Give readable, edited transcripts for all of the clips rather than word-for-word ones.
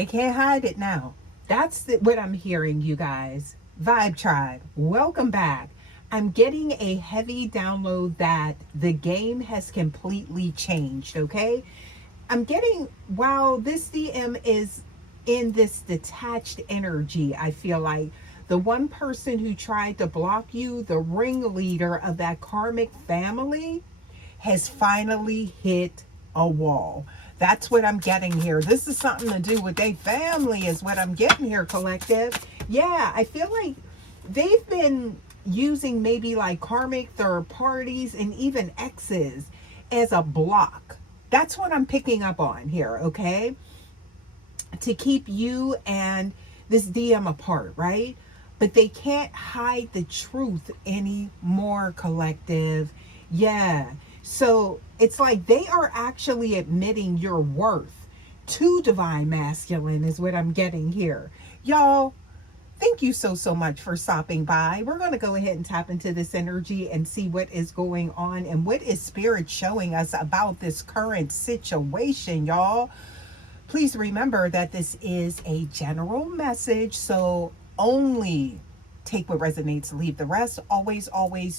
They can't hide it now. That's what I'm hearing, you guys. Vibe Tribe, welcome back. I'm getting a heavy download that the game has completely changed, okay? I'm getting, while this DM is in this detached energy, I feel like the one person who tried to block you, the ringleader of that karmic family, has finally hit a wall. That's what I'm getting here. This is something to do with their family, is what I'm getting here, collective. Yeah, I feel like they've been using maybe like karmic third parties and even exes as a block. That's what I'm picking up on here, okay? To keep you and this DM apart, right? But they can't hide the truth anymore, collective. Yeah. So it's like they are actually admitting your worth to divine masculine, is what I'm getting here. Y'all, thank you so much for stopping by. We're going to go ahead and tap into this energy and see what is going on and what is spirit showing us about this current situation, y'all. Please remember that this is a general message, so only take what resonates, leave the rest. Always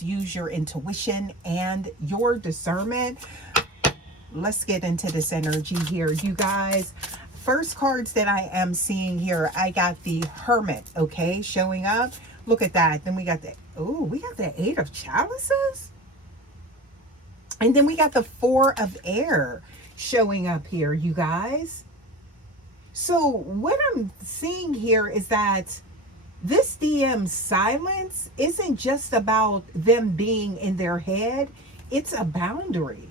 use your intuition and your discernment. Let's get into this energy here, you guys. First cards that I am seeing here, I got the Hermit, okay, showing up. Look at that. Then we got the, oh, we got the Eight of Chalices. And then we got the Four of Air showing up here, you guys. So what I'm seeing here is that this DM's silence isn't just about them being in their head. It's a boundary.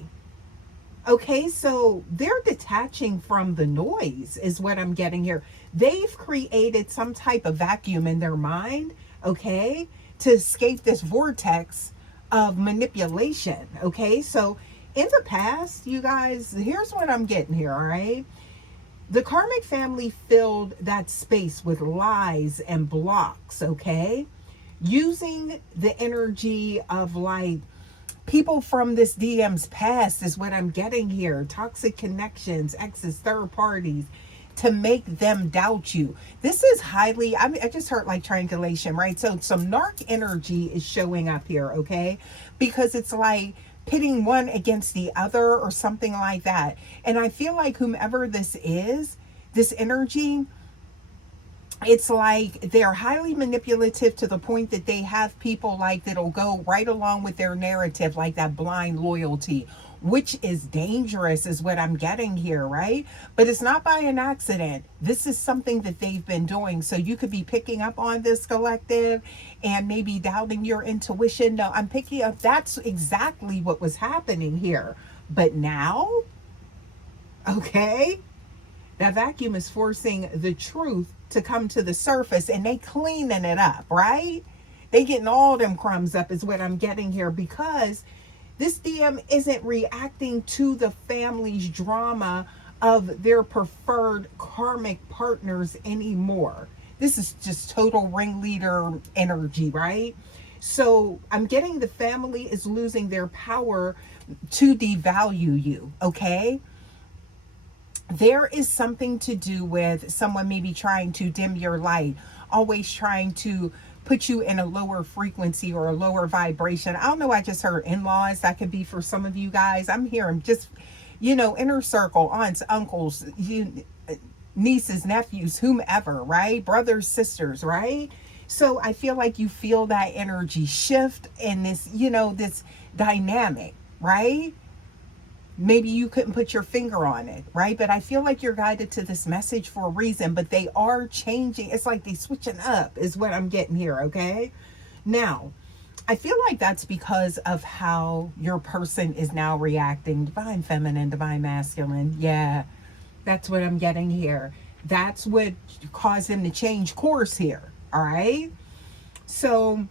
Okay, so they're detaching from the noise, is what I'm getting here. They've created some type of vacuum in their mind, okay, to escape this vortex of manipulation, okay? So in the past, you guys, here's what I'm getting here, all right? The karmic family filled that space with lies and blocks, okay? Using the energy of like people from this DM's past, is what I'm getting here. Toxic connections, exes, third parties, to make them doubt you. This is highly, I mean, I just heard like triangulation, right? So some narc energy is showing up here, okay? Because it's like pitting one against the other or something like that. And I feel like whomever this is, this energy, it's like they're highly manipulative to the point that they have people like that'll go right along with their narrative, like that blind loyalty, which is dangerous, is what I'm getting here, right? But it's not by an accident. This is something that they've been doing. So you could be picking up on this, collective, and maybe doubting your intuition. No, I'm picking up, that's exactly what was happening here. But now, okay, that vacuum is forcing the truth to come to the surface, and they cleaning it up, right? They getting all them crumbs up, is what I'm getting here, because this DM isn't reacting to the family's drama of their preferred karmic partners anymore. This is just total ringleader energy, right? So I'm getting the family is losing their power to devalue you, okay? There is something to do with someone maybe trying to dim your light, always trying to put you in a lower frequency or a lower vibration. I don't know, I just heard in-laws. That could be for some of you guys. I'm hearing just, you know, inner circle, aunts, uncles, nieces, nephews, whomever, right? Brothers, sisters, right? So I feel like you feel that energy shift in this, you know, this dynamic, right? Maybe you couldn't put your finger on it, right? But I feel like you're guided to this message for a reason, but they are changing. It's like they switching up, is what I'm getting here, okay? Now, I feel like that's because of how your person is now reacting. Divine feminine, divine masculine. Yeah, that's what I'm getting here. That's what caused them to change course here, all right? So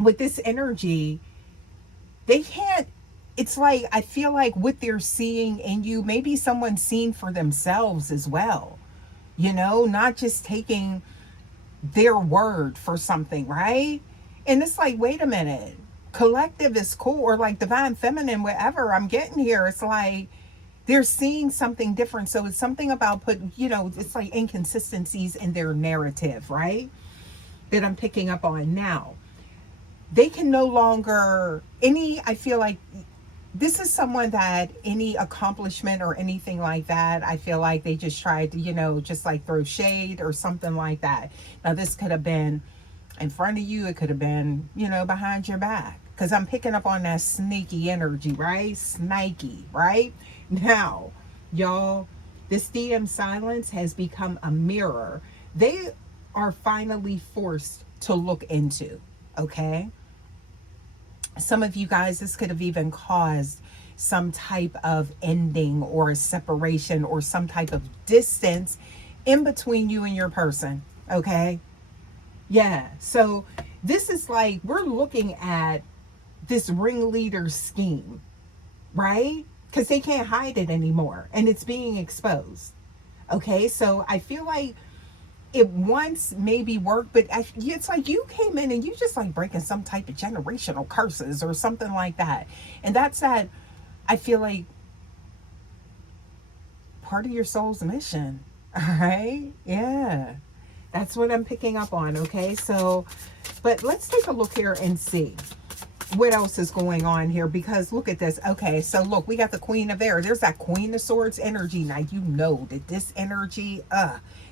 with this energy, they can't, it's like, I feel like what they're seeing in you, maybe someone's seen for themselves as well. You know, not just taking their word for something, right? And it's like, wait a minute, collective is cool, or like divine feminine, whatever I'm getting here. It's like, They're seeing something different. So it's something about it's like inconsistencies in their narrative, right? That I'm picking up on now. They can no longer, I feel like this is someone that any accomplishment or anything like that, I feel like they just tried to, just like throw shade or something like that. Now, this could have been in front of you, it could have been, behind your back. Because I'm picking up on that sneaky energy, right? Snaky, right? Now, y'all, this DM silence has become a mirror. They are finally forced to look into, okay? Some of you guys, this could have even caused some type of ending or a separation or some type of distance in between you and your person. Okay. Yeah. So this is like, we're looking at this ringleader scheme, right? Because they can't hide it anymore and it's being exposed. Okay. So I feel like it once maybe worked, but it's like you came in and you just like breaking some type of generational curses or something like that. And that's that, I feel like, part of your soul's mission. All right. Yeah. That's what I'm picking up on. Okay. So, but let's take a look here and see what else is going on here, because look at this. Okay, so look, we got the Queen of Air. There's that Queen of Swords energy. Now you know that this energy,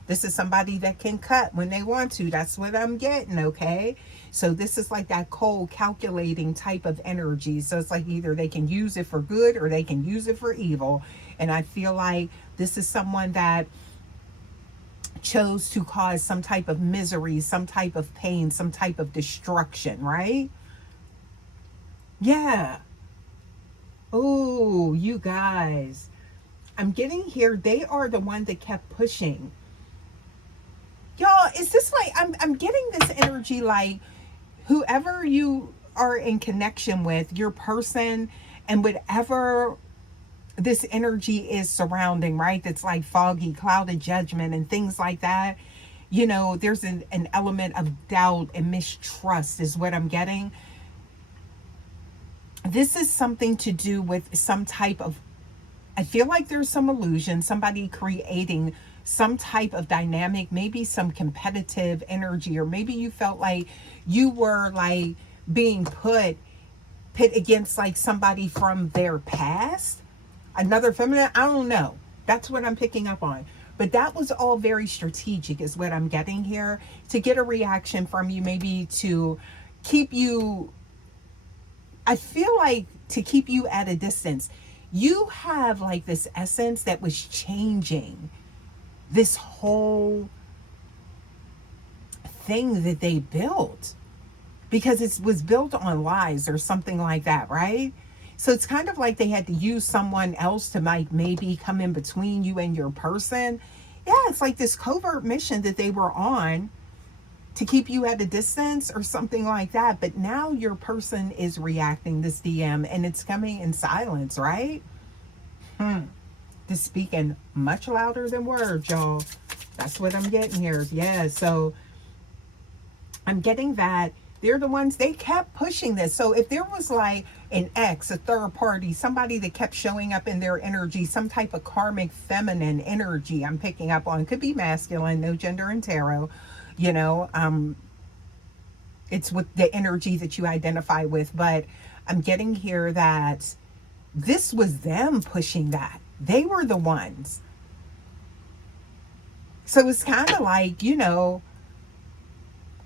this is somebody that can cut when they want to. That's what I'm getting. Okay, so this is like that cold calculating type of energy. So it's like either they can use it for good or they can use it for evil. And I feel like this is someone that chose to cause some type of misery, some type of pain, some type of destruction, right? Yeah. Oh, you guys. I'm getting here. They are the one that kept pushing. Y'all, is this like, I'm getting this energy like whoever you are in connection with, your person, and whatever this energy is surrounding, right? That's like foggy, clouded judgment and things like that. There's an element of doubt and mistrust is what I'm getting. This is something to do with some type of, I feel like there's some illusion, somebody creating some type of dynamic, maybe some competitive energy, or maybe you felt like you were like being pit against like somebody from their past, another feminine. I don't know. That's what I'm picking up on. But that was all very strategic is what I'm getting here, to get a reaction from you, maybe to keep you, I feel like to keep you at a distance. You have like this essence that was changing this whole thing that they built, because it was built on lies or something like that, right? So it's kind of like they had to use someone else to like maybe come in between you and your person. Yeah, it's like this covert mission that they were on to keep you at a distance or something like that. But now your person is reacting, this DM, and it's coming in silence, right? This speaking much louder than words, y'all. That's what I'm getting here. Yeah, so I'm getting that they're the ones, they kept pushing this. So if there was like an ex, a third party, somebody that kept showing up in their energy, some type of karmic feminine energy I'm picking up on, could be masculine, no gender in tarot, it's with the energy that you identify with. But I'm getting here that this was them pushing that. They were the ones. So it's kind of like,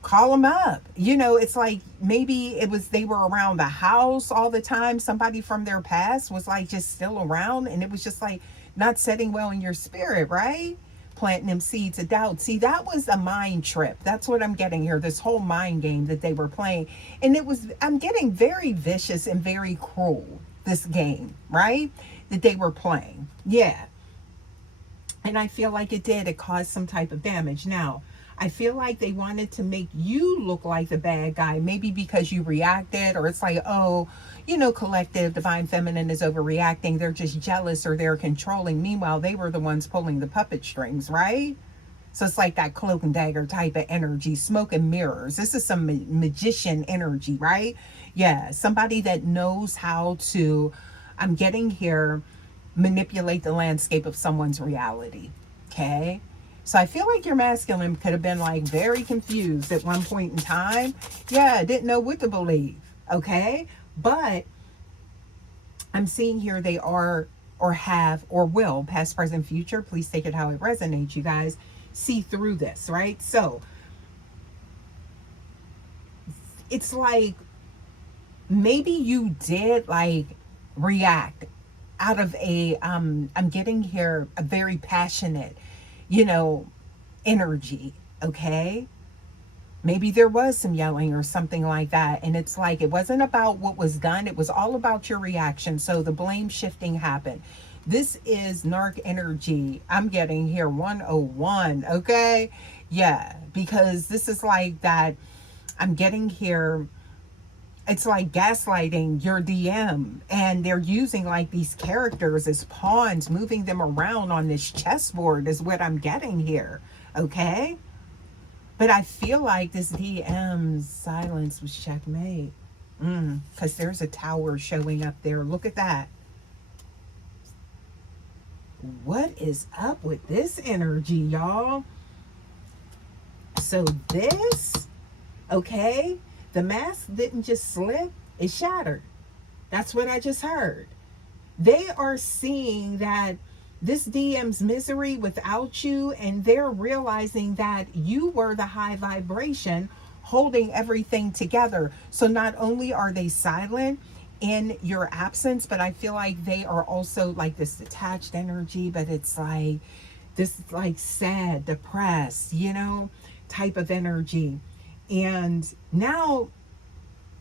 call them up. It's like maybe it was they were around the house all the time. Somebody from their past was like just still around, and it was just like not setting well in your spirit, right? Planting them seeds of doubt. See, that was a mind trip. That's what I'm getting here. This whole mind game that they were playing. And I'm getting very vicious and very cruel, this game, right? That they were playing. Yeah. And I feel like it caused some type of damage. Now, I feel like they wanted to make you look like the bad guy, maybe because you reacted, or it's like, oh, collective divine feminine is overreacting. They're just jealous or they're controlling. Meanwhile, they were the ones pulling the puppet strings, right? So it's like that cloak and dagger type of energy, smoke and mirrors. This is some magician energy, right? Yeah, somebody that knows how to, I'm getting here, manipulate the landscape of someone's reality. Okay? So I feel like your masculine could have been like very confused at one point in time. Yeah, didn't know what to believe. Okay? But I'm seeing here they are or have or will, past, present, future. Please take it how it resonates, you guys. See through this, right? So it's like maybe you did like react out of a I'm getting here a very passionate, you know, energy. Okay, maybe there was some yelling or something like that, and it's like it wasn't about what was done, it was all about your reaction. So the blame shifting happened. This is narc energy. I'm getting here 101. Okay, yeah, because this is like that. I'm getting here, it's like gaslighting your DM, and they're using like these characters as pawns, moving them around on this chessboard is what I'm getting here. Okay, but I feel like this DM's silence was checkmate. Because there's a tower showing up there. Look at that. What is up with this energy, y'all? So this, okay, the mask didn't just slip, it shattered. That's what I just heard. They are seeing that this DM's misery without you, and they're realizing that you were the high vibration holding everything together. So not only are they silent in your absence, but I feel like they are also like this detached energy, but it's like this like sad, depressed, you know, type of energy. And now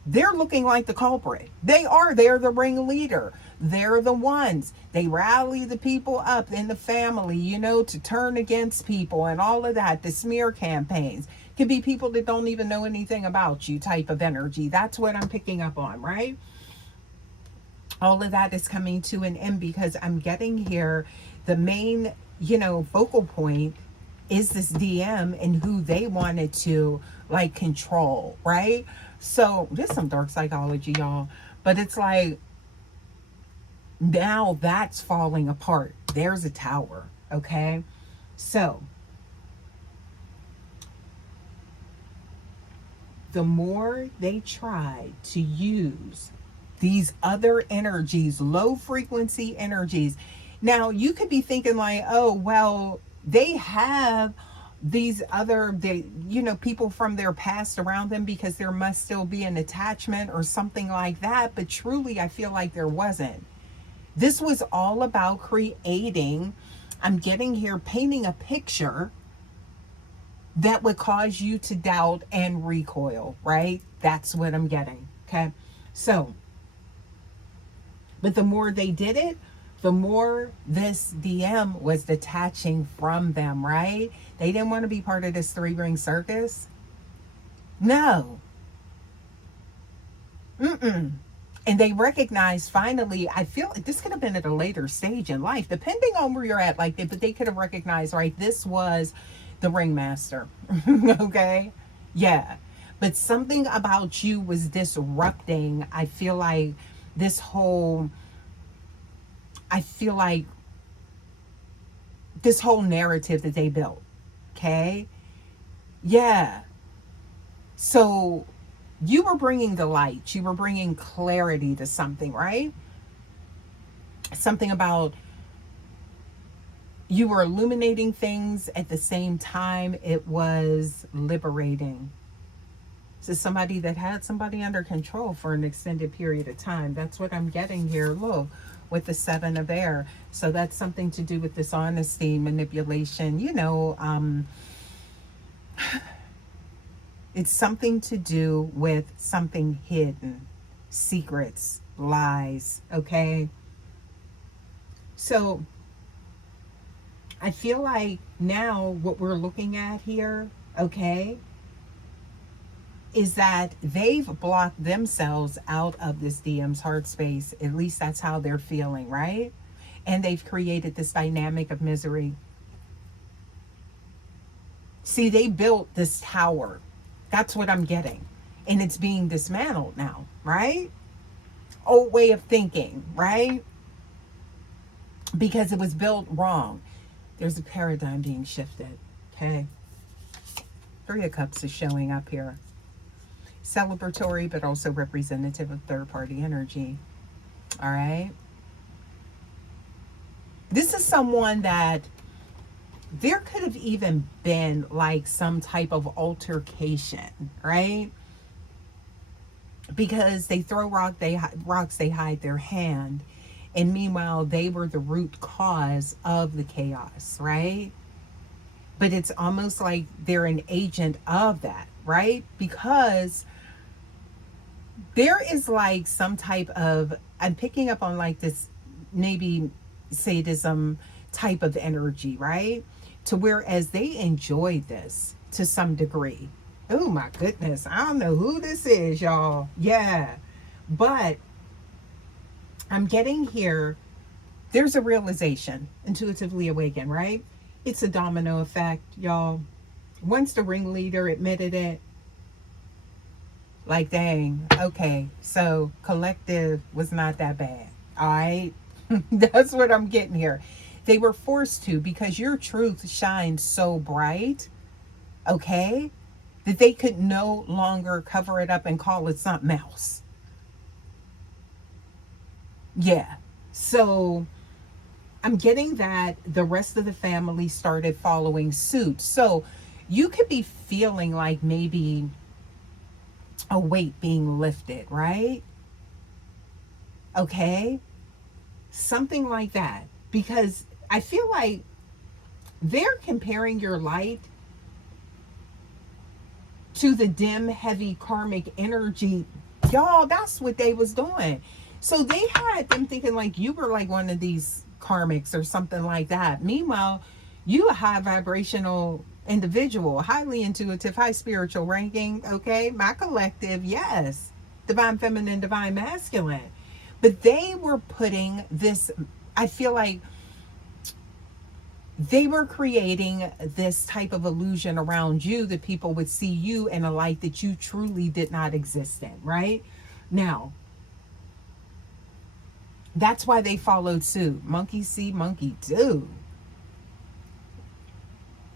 they're looking like the culprit. They're the ringleader. They're the ones. They rally the people up in the family, you know, to turn against people and all of that. The smear campaigns can be people that don't even know anything about you type of energy. That's what I'm picking up on, right? All of that is coming to an end because I'm getting here the main, you know, focal point is this DM and who they wanted to like control, right? So there's some dark psychology, y'all, but it's like now that's falling apart. There's a tower, okay? So the more they try to use these other energies, low frequency energies. Now you could be thinking like, oh, well, they have these other, they, you know, people from their past around them because there must still be an attachment or something like that. But truly, I feel like there wasn't. This was all about creating, I'm getting here, painting a picture that would cause you to doubt and recoil, right? That's what I'm getting, okay? So, but the more they did it, the more this DM was detaching from them, right? They didn't want to be part of this 3-ring circus. No. And they recognized finally, I feel like this could have been at a later stage in life, depending on where you're at, like, but they could have recognized, right, this was the ringmaster. Okay? Yeah. But something about you was disrupting, I feel like, this whole, I feel like this whole narrative that they built. Okay? Yeah. So you were bringing the light. You were bringing clarity to something, right? Something about you were illuminating things at the same time. It was liberating. This is somebody that had somebody under control for an extended period of time. That's what I'm getting here. Look, with the 7 of air. So that's something to do with dishonesty, manipulation, you know, it's something to do with something hidden, secrets, lies, okay? So I feel like now what we're looking at here, okay, is that they've blocked themselves out of this DM's heart space. At least that's how they're feeling, right? And they've created this dynamic of misery. See, they built this tower. That's what I'm getting. And it's being dismantled now, right? Old way of thinking, right? because it was built wrong. There's a paradigm being shifted. Okay. Three of Cups is showing up here. Celebratory, but also representative of third-party energy. All right. This is someone that there could have even been like some type of altercation, right? Because they throw rocks, they hide their hand. And meanwhile, they were the root cause of the chaos, right? But it's almost like they're an agent of that, right? Because there is like some type of, I'm picking up on like this maybe sadism type of energy, right? To whereas they enjoy this to some degree. Oh my goodness, I don't know who this is, y'all. Yeah. But I'm getting here, there's a realization, intuitively awakened, right? It's a domino effect, y'all. Once the ringleader admitted it, like, dang, okay, so collective was not that bad. All right. That's what I'm getting here. They were forced to, because your truth shines so bright, okay, that they could no longer cover it up and call it something else. Yeah. So I'm getting that the rest of the family started following suit. So you could be feeling like maybe a weight being lifted, right? Okay. Something like that. Because I feel like they're comparing your light to the dim, heavy karmic energy. Y'all, that's what they was doing. So they had them thinking like you were like one of these karmics or something like that. Meanwhile, you a high vibrational individual, highly intuitive, high spiritual ranking, okay? My collective, yes. Divine feminine, divine masculine. But they were putting this, I feel like they were creating this type of illusion around you that people would see you in a light that you truly did not exist in, right? Now, that's why they followed suit. Monkey see, monkey do.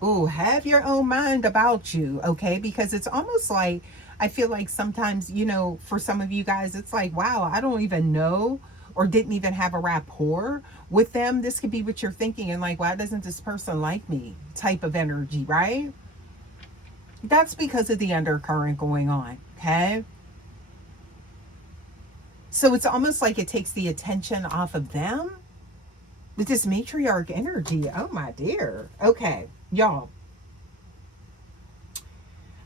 Ooh, have your own mind about you, okay? Because it's almost like, I feel like sometimes, you know, for some of you guys, it's like, wow, I don't even know or didn't even have a rapport with them. This could be what you're thinking and like, why doesn't this person like me type of energy, right? That's because of the undercurrent going on, okay? So it's almost like it takes the attention off of them with this matriarch energy. Oh my dear. Okay, y'all.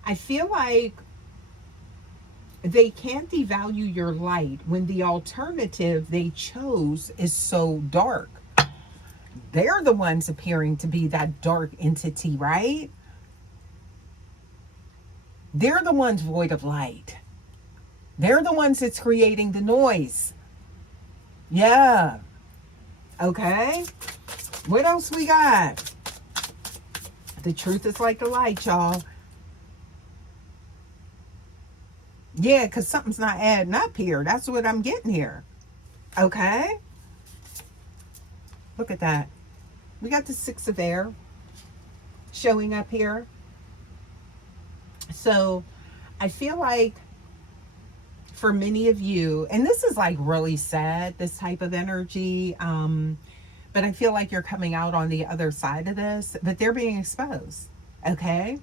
I feel like they can't devalue your light when the alternative they chose is so dark. They're the ones appearing to be that dark entity, right? They're the ones void of light. They're the ones that's creating the noise. Yeah. Okay. What else we got? The truth is like the light, y'all. Yeah, because something's not adding up here. That's what I'm getting here. Okay. Look at that. We got the Six of Air showing up here. So I feel like for many of you, and this is like really sad, this type of energy, but I feel like you're coming out on the other side of this, but they're being exposed, okay?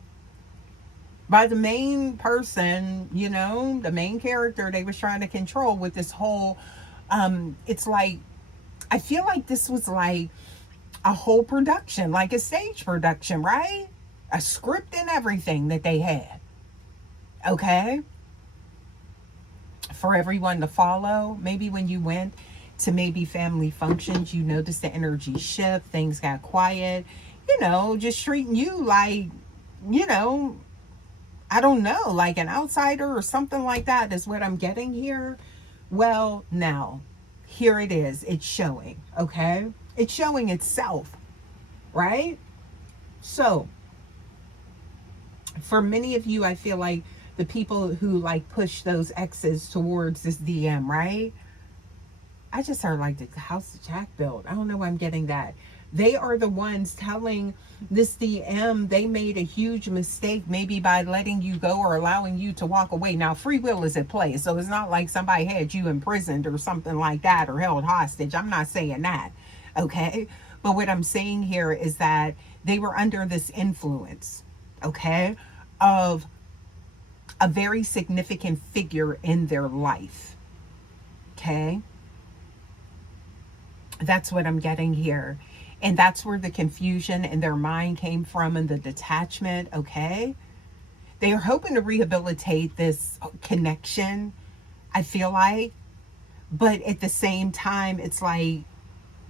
By the main person, you know, the main character they was trying to control with this whole, it's like, I feel like this was like a whole production, like a stage production, right? A script and everything that they had, okay? For everyone to follow. Maybe when you went to maybe family functions, you noticed the energy shift, things got quiet, you know, just treating you like, you know, I don't know, like an outsider or something like that is what I'm getting here. Well, now, here it is. It's showing, okay? It's showing itself, right? So, for many of you, I feel like the people who like push those X's towards this DM, right? I just heard like the house that Jack built. I don't know why I'm getting that. They are the ones telling this DM they made a huge mistake, maybe by letting you go or allowing you to walk away. Now, free will is at play, so it's not like somebody had you imprisoned or something like that or held hostage. I'm not saying that, okay? But what I'm saying here is that they were under this influence, okay, of a very significant figure in their life, okay? That's what I'm getting here. And that's where the confusion in their mind came from and the detachment, okay? They are hoping to rehabilitate this connection, I feel like. But at the same time, it's like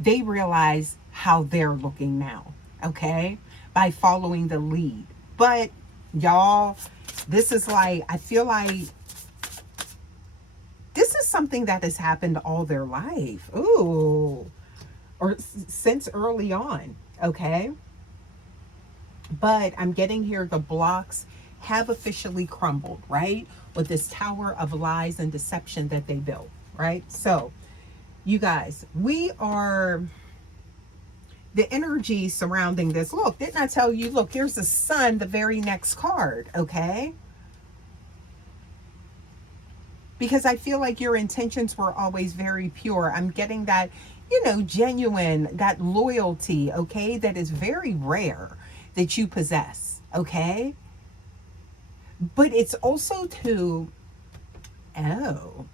they realize how they're looking now, okay? By following the lead. But y'all, this is like, I feel like this is something that has happened all their life. Ooh. Or since early on, okay? But I'm getting here the blocks have officially crumbled, right? With this tower of lies and deception that they built, right? So, you guys, we are the energy surrounding this. Look, didn't I tell you? Look, here's the sun, the very next card, okay? Because I feel like your intentions were always very pure. I'm getting that, you know, genuine, that loyalty, okay, that is very rare that you possess, okay? But it's also to, oh.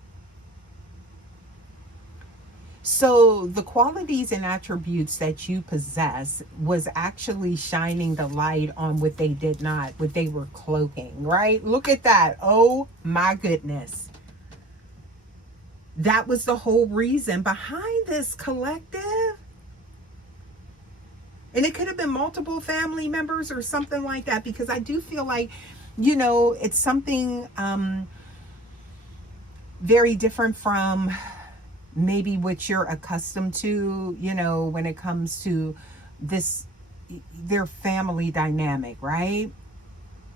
So the qualities and attributes that you possess was actually shining the light on what they did not, what they were cloaking, right? Look at that. Oh my goodness. That was the whole reason behind this collective. And it could have been multiple family members or something like that, because I do feel like, you know, it's something very different from maybe what you're accustomed to, you know, when it comes to this, their family dynamic, right?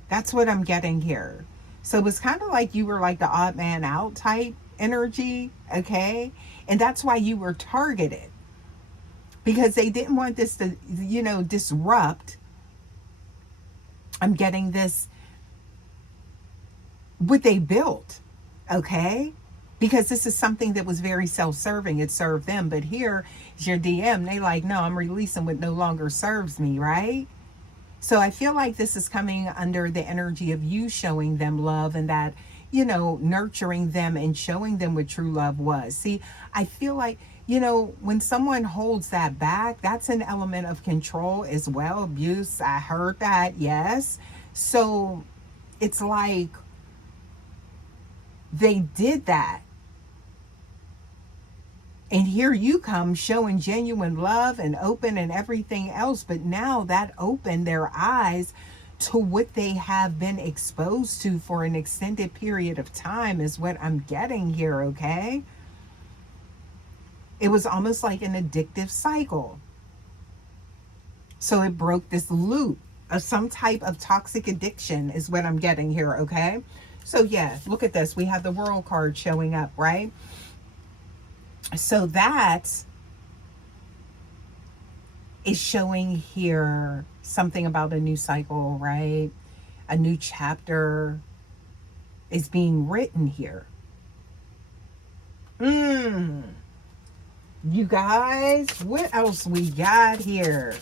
That's what I'm getting here. So it was kind of like you were like the odd man out type energy, okay? And that's why you were targeted, because they didn't want this to, you know, disrupt. I'm getting this, what they built, okay? Because this is something that was very self-serving. It served them. But here is your DM. They like, no, I'm releasing what no longer serves me, right? So I feel like this is coming under the energy of you showing them love, and that, you know, nurturing them and showing them what true love was. See, I feel like, you know, when someone holds that back, that's an element of control as well. Abuse, I heard that, yes. So it's like they did that. And here you come showing genuine love and open and everything else. But now that opened their eyes to what they have been exposed to for an extended period of time, is what I'm getting here, okay? It was almost like an addictive cycle. So it broke this loop of some type of toxic addiction, is what I'm getting here, okay? So yeah, look at this. We have the World card showing up, right? So that is showing here something about a new cycle, right? A new chapter is being written here. You guys, what else we got here?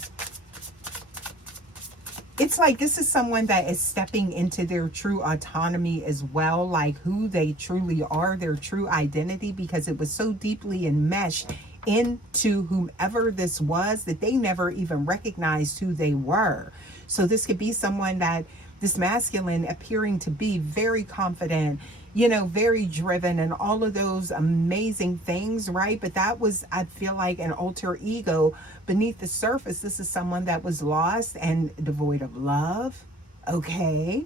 It's like this is someone that is stepping into their true autonomy as well, like who they truly are, their true identity, because it was so deeply enmeshed into whomever this was that they never even recognized who they were. So this could be someone that, this masculine appearing to be very confident, you know, very driven and all of those amazing things, right? But that was, I feel like, an alter ego. Beneath the surface, this is someone that was lost and devoid of love, okay?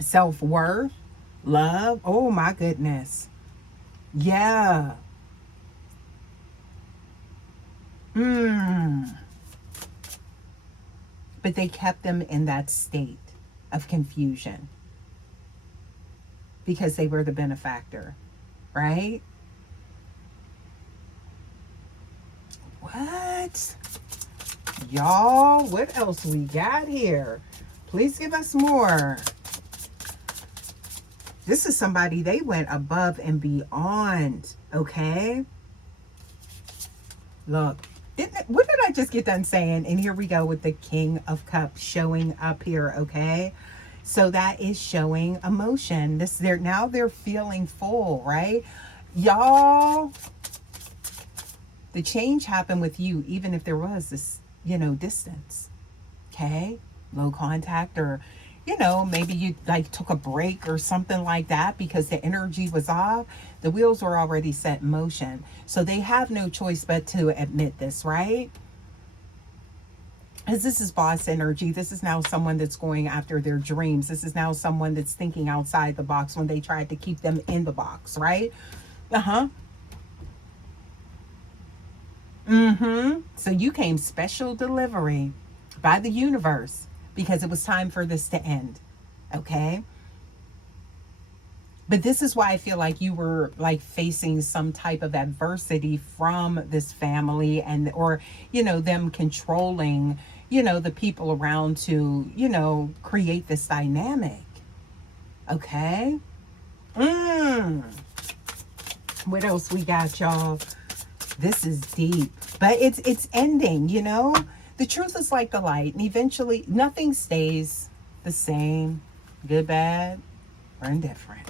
Self-worth, love, oh my goodness. Yeah. But they kept them in that state of confusion because they were the benefactor, right? What? Y'all, what else we got here? Please give us more. This is somebody, they went above and beyond, okay? Look, what did I just get done saying? And here we go with the King of Cups showing up here, okay? So that is showing emotion. Now they're feeling full, right? Y'all, the change happened with you, even if there was this, distance, okay? Low contact, or, maybe you like took a break or something like that because the energy was off. The wheels were already set in motion. So they have no choice but to admit this, right? Because this is boss energy. This is now someone that's going after their dreams. This is now someone that's thinking outside the box when they tried to keep them in the box, right? So you came special delivery by the universe because it was time for this to end, okay? But this is why I feel like you were like facing some type of adversity from this family, and or them controlling the people around to create this dynamic, okay? What else we got, y'all? This is deep, but it's ending. The truth is like the light, and eventually nothing stays the same, good, bad, or indifferent.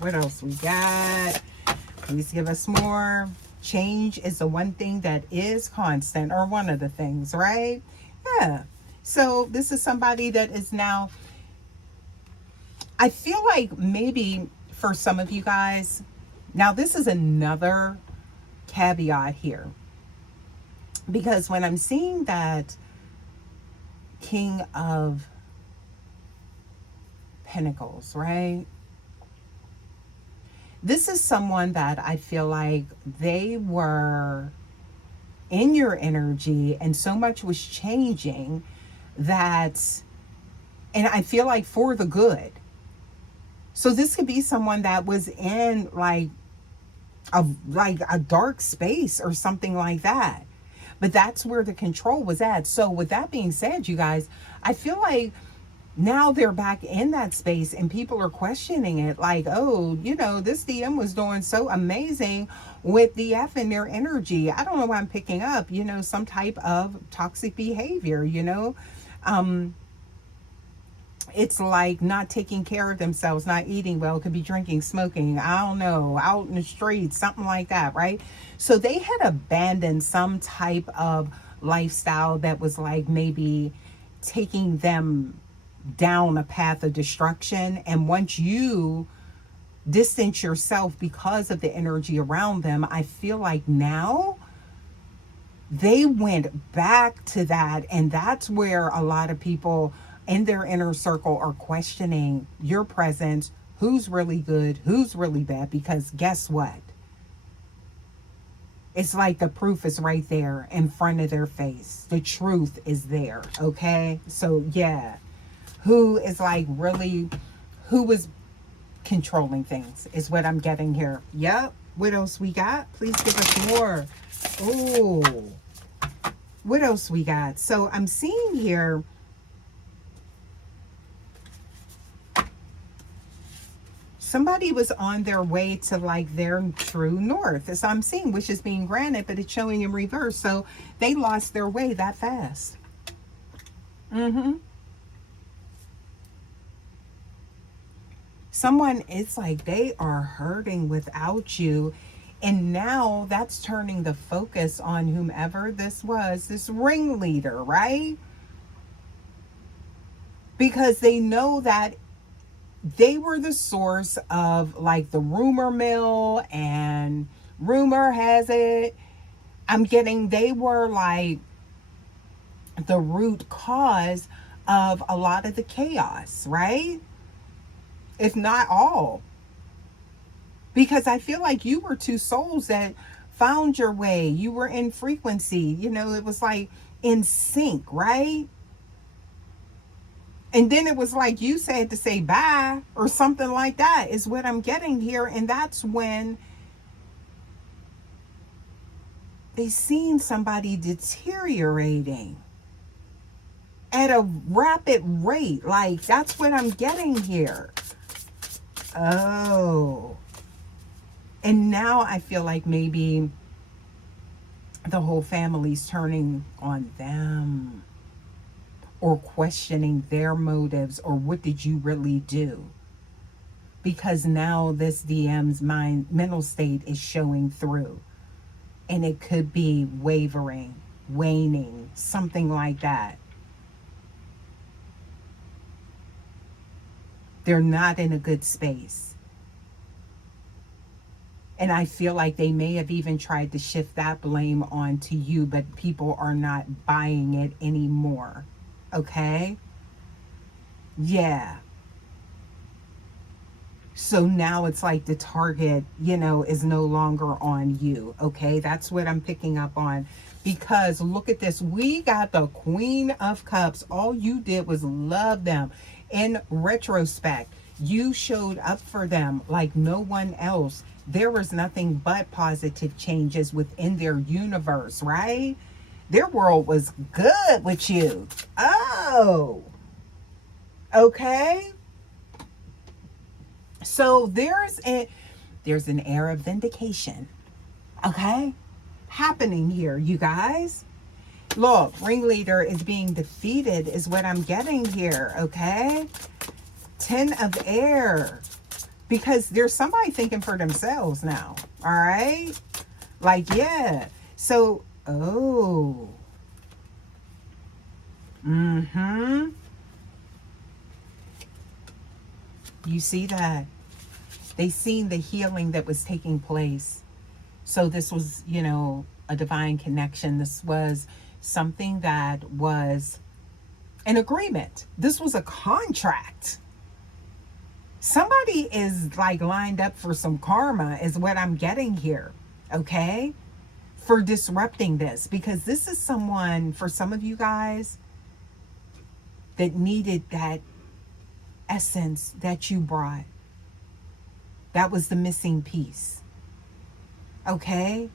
What else we got? Please give us more. Change is the one thing that is constant, or one of the things, right? Yeah. So this is somebody that is now, I feel like maybe for some of you guys, now this is another caveat here. Because when I'm seeing that King of Pentacles, right? This is someone that I feel like they were in your energy and so much was changing that, and I feel like for the good. So this could be someone that was in like a dark space or something like that. But that's where the control was at. So with that being said, you guys, I feel like now they're back in that space and people are questioning it. Like, oh, this DM was doing so amazing with the F in their energy. I don't know why I'm picking up, some type of toxic behavior, It's like not taking care of themselves, not eating well, could be drinking, smoking, I don't know, out in the streets, something like that, right? So they had abandoned some type of lifestyle that was like maybe taking them down a path of destruction. And once you distance yourself because of the energy around them, I feel like now they went back to that. And that's where a lot of people in their inner circle are questioning your presence, who's really good, who's really bad, because guess what? It's like the proof is right there in front of their face. The truth is there, okay? So yeah, who is like really, who was controlling things is what I'm getting here. Yep. What else we got? Please give us more. Oh, what else we got? So I'm seeing here, somebody was on their way to like their true north, as I'm seeing, which is being granted, but it's showing in reverse. So they lost their way that fast. Someone, it's like they are hurting without you. And now that's turning the focus on whomever this was, this ringleader, right? Because they know that they were the source of like the rumor mill, and rumor has it, I'm getting, they were like the root cause of a lot of the chaos, right? If not all. Because I feel like you were two souls that found your way. You were in frequency, it was like in sync, right? And then it was like you said to say bye or something like that is what I'm getting here. And that's when They seen somebody deteriorating at a rapid rate. Like, that's what I'm getting here. Oh. And now I feel like maybe the whole family's turning on them or questioning their motives, or what did you really do? Because now this DM's mental state is showing through. And it could be wavering, waning, something like that. They're not in a good space. And I feel like they may have even tried to shift that blame onto you, but people are not buying it anymore. Okay? Yeah. So now it's like the target, is no longer on you. Okay? That's what I'm picking up on. Because look at this. We got the Queen of Cups. All you did was love them. In retrospect, you showed up for them like no one else. There was nothing but positive changes within their universe, right? Their world was good with you. Oh, okay. So there's an air of vindication, okay, happening here, you guys. Look, Ringleader is being defeated is what I'm getting here, okay? 10 of air. Because there's somebody thinking for themselves now, all right? Like, yeah. So, oh. Mm-hmm. You see that? They seen the healing that was taking place. So this was, a divine connection. This was something that was an agreement. This was a contract. Somebody is like lined up for some karma is what I'm getting here. Okay? For disrupting this. Because this is someone, for some of you guys, that needed that essence that you brought. That was the missing piece. Okay?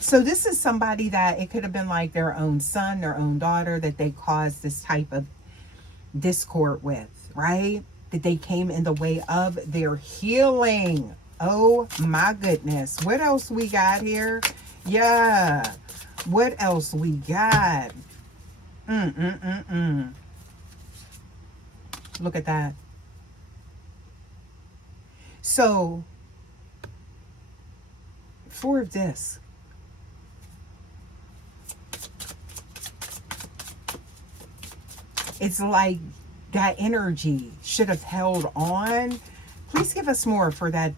So this is somebody that it could have been like their own son, their own daughter that they caused this type of discord with, right? That they came in the way of their healing. Oh my goodness. What else we got here? Yeah. What else we got? Look at that. So, 4 of discs. It's like that energy should have held on. Please give us more for that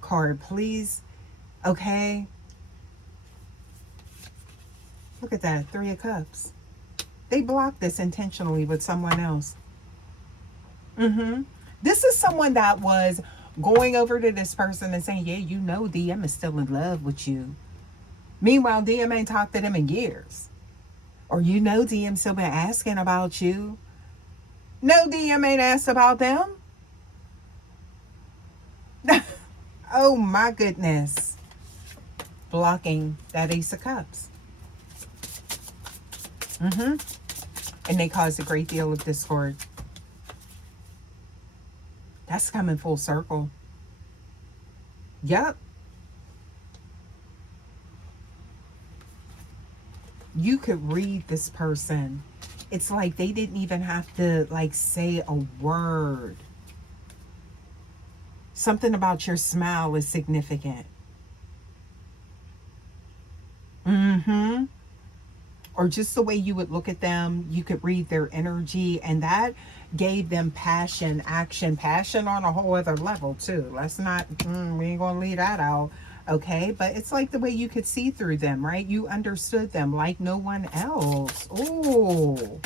card, please. Okay. Look at that. 3 of Cups. They blocked this intentionally with someone else. This is someone that was going over to this person and saying, yeah, DM is still in love with you. Meanwhile, DM ain't talked to them in years. Or DM still been asking about you. No, DM ain't asked about them. Oh my goodness. Blocking that Ace of Cups. And they caused a great deal of discord. That's coming full circle. Yep. You could read this person. It's like they didn't even have to say a word. Something about your smile is significant. Or just the way you would look at them, you could read their energy, and that gave them passion, action, passion on a whole other level too. Let's not, we ain't gonna leave that out, okay? But it's like the way you could see through them, right? You understood them like no one else. Oh,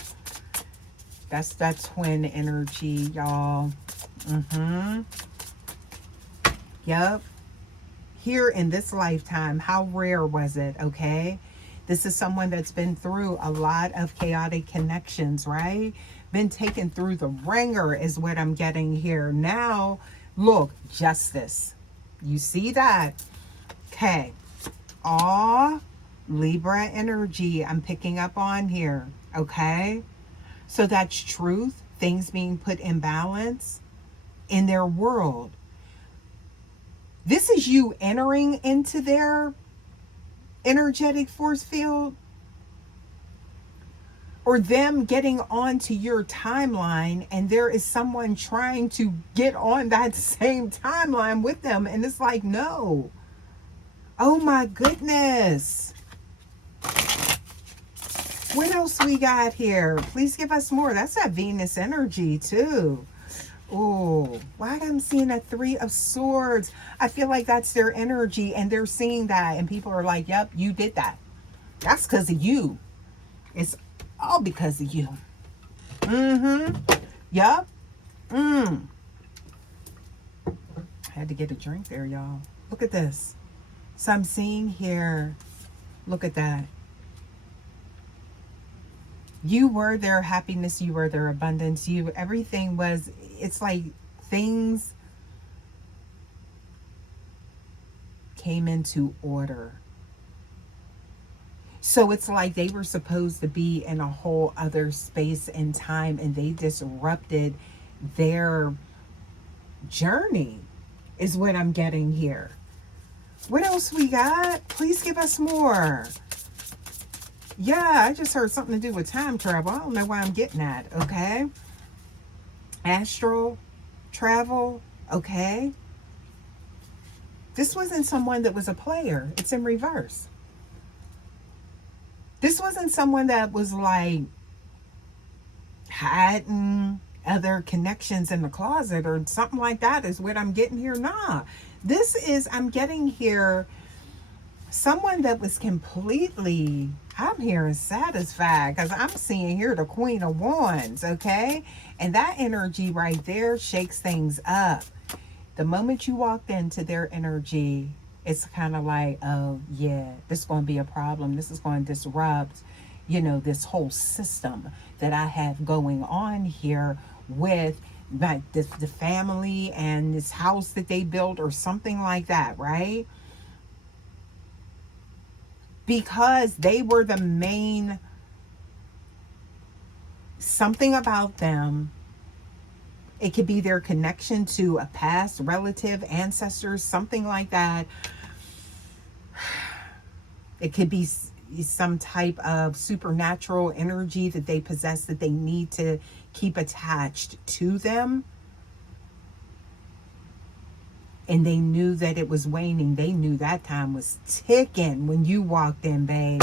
that's that twin energy, y'all. Yep. Here in this lifetime, how rare was it, okay? This is someone that's been through a lot of chaotic connections, right? Been taken through the ringer is what I'm getting here. Now Look, justice. You see that? Okay. All Libra energy I'm picking up on here. Okay. So that's truth. Things being put in balance in their world. This is you entering into their energetic force field, or them getting onto your timeline, and there is someone trying to get on that same timeline with them, and it's like, no. Oh my goodness. What else we got here? Please give us more. That's that Venus energy too. Oh, why I'm seeing a 3 of Swords? I feel like that's their energy, and they're seeing that, and people are like, yep, you did that. That's because of you. It's all because of you. Yup. I had to get a drink there, y'all. Look at this. So I'm seeing here, look at that. You were their happiness. You were their abundance. Everything was, it's like things came into order. So it's like they were supposed to be in a whole other space and time, and they disrupted their journey, is what I'm getting here. What else we got? Please give us more. Yeah, I just heard something to do with time travel. I don't know why I'm getting that. Okay. Astral travel. Okay. This wasn't someone that was a player. It's in reverse. This wasn't someone that was like hiding other connections in the closet or something like that, is what I'm getting here. Nah. This is, I'm getting here, someone that was completely, I'm hearing satisfied, because I'm seeing here the Queen of Wands, okay? And that energy right there shakes things up. The moment you walked into their energy, it's kind of like, oh yeah, this is going to be a problem. This is going to disrupt, this whole system that I have going on here with the family and this house that they built, or something like that, right? Because they were the main, something about them. It could be their connection to a past relative, ancestors, something like that. It could be some type of supernatural energy that they possess that they need to keep attached to them. And they knew that it was waning. They knew that time was ticking when you walked in, babe.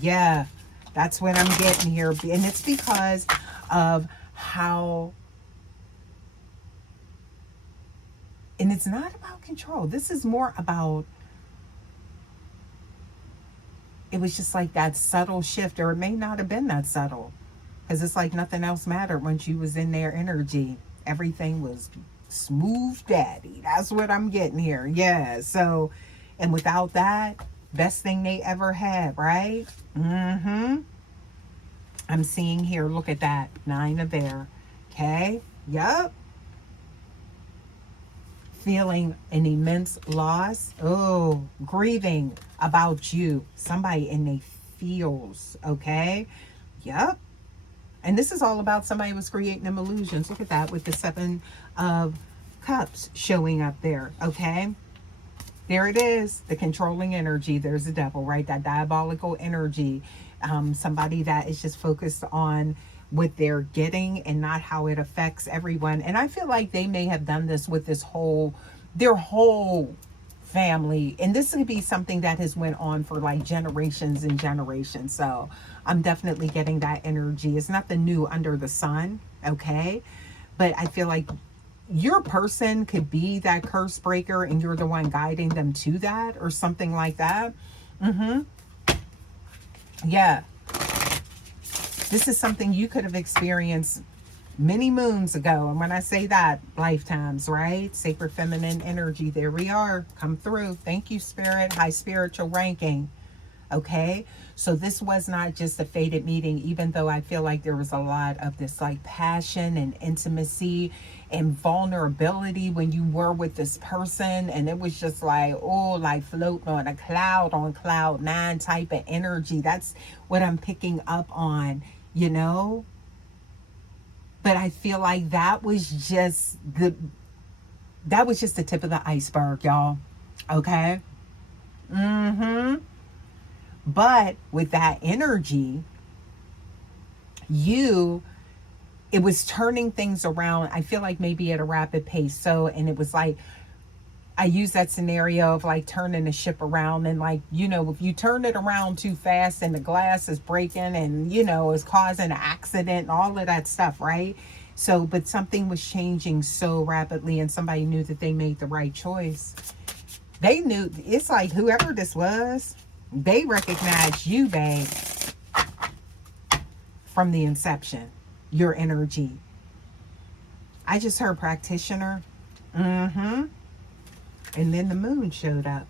Yeah, that's what I'm getting here. And it's because of how... And it's not about control. This is more about... It was just like that subtle shift, or it may not have been that subtle. Because it's like nothing else mattered once you was in their energy. Everything was smooth daddy. That's what I'm getting here. Yeah, so... And without that, best thing they ever had, right? I'm seeing here, look at that. 9 of Air. Okay? Yup. Feeling an immense loss. Oh, grieving about you. Somebody in their feels. Okay? Yup. And this is all about somebody who was creating them illusions. Look at that with the 7 of Cups showing up there. Okay? There it is. The controlling energy. There's the devil, right? That diabolical energy. Somebody that is just focused on what they're getting and not how it affects everyone. And I feel like they may have done this with their whole family. And this could be something that has went on for like generations and generations. So I'm definitely getting that energy. It's nothing new under the sun. Okay. But I feel like your person could be that curse breaker, and you're the one guiding them to that, or something like that. Yeah. This is something you could have experienced many moons ago. And when I say that, lifetimes, right? Sacred feminine energy. There we are. Come through. Thank you, Spirit. High spiritual ranking. Okay, so this was not just a fated meeting, even though I feel like there was a lot of this like passion and intimacy and vulnerability when you were with this person, and it was just like, oh, like floating on cloud nine type of energy. That's what I'm picking up on, you know. But I feel like that was just the tip of the iceberg, y'all. Okay. Mm-hmm. But with that energy, you it was turning things around. I feel like maybe at a rapid pace. So, and it was like I use that scenario of like turning the ship around, and like, you know, if you turn it around too fast and the glass is breaking and, you know, is causing an accident and all of that stuff, right? So, but something was changing so rapidly, and somebody knew that they made the right choice. They knew, it's like whoever this was, they recognized you, babe, from the inception, your energy. I just heard practitioner. Mm-hmm. And then the moon showed up.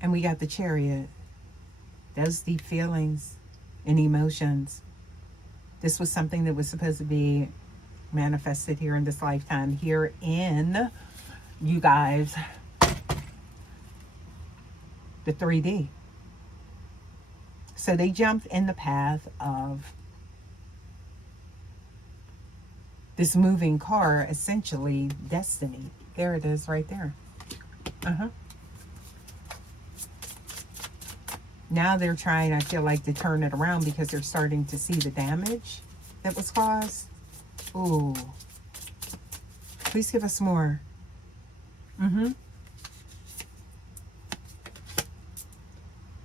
And we got the chariot. Those deep feelings and emotions. This was something that was supposed to be manifested here in this lifetime, here in, you guys, the 3D. So they jumped in the path of this moving car, essentially destiny. There it is right there. Now they're trying, I feel like, to turn it around because they're starting to see the damage that was caused. Ooh. Please give us more.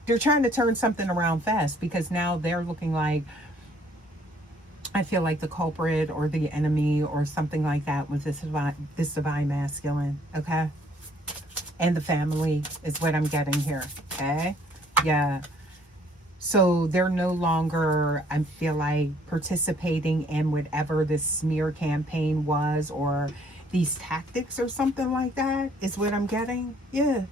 They're trying to turn something around fast because now they're looking like, I feel like the culprit or the enemy or something like that with this divine masculine, okay? And the family is what I'm getting here, okay? Yeah. So they're no longer, I feel like, participating in whatever this smear campaign was, or these tactics or something like that is what I'm getting. Yeah.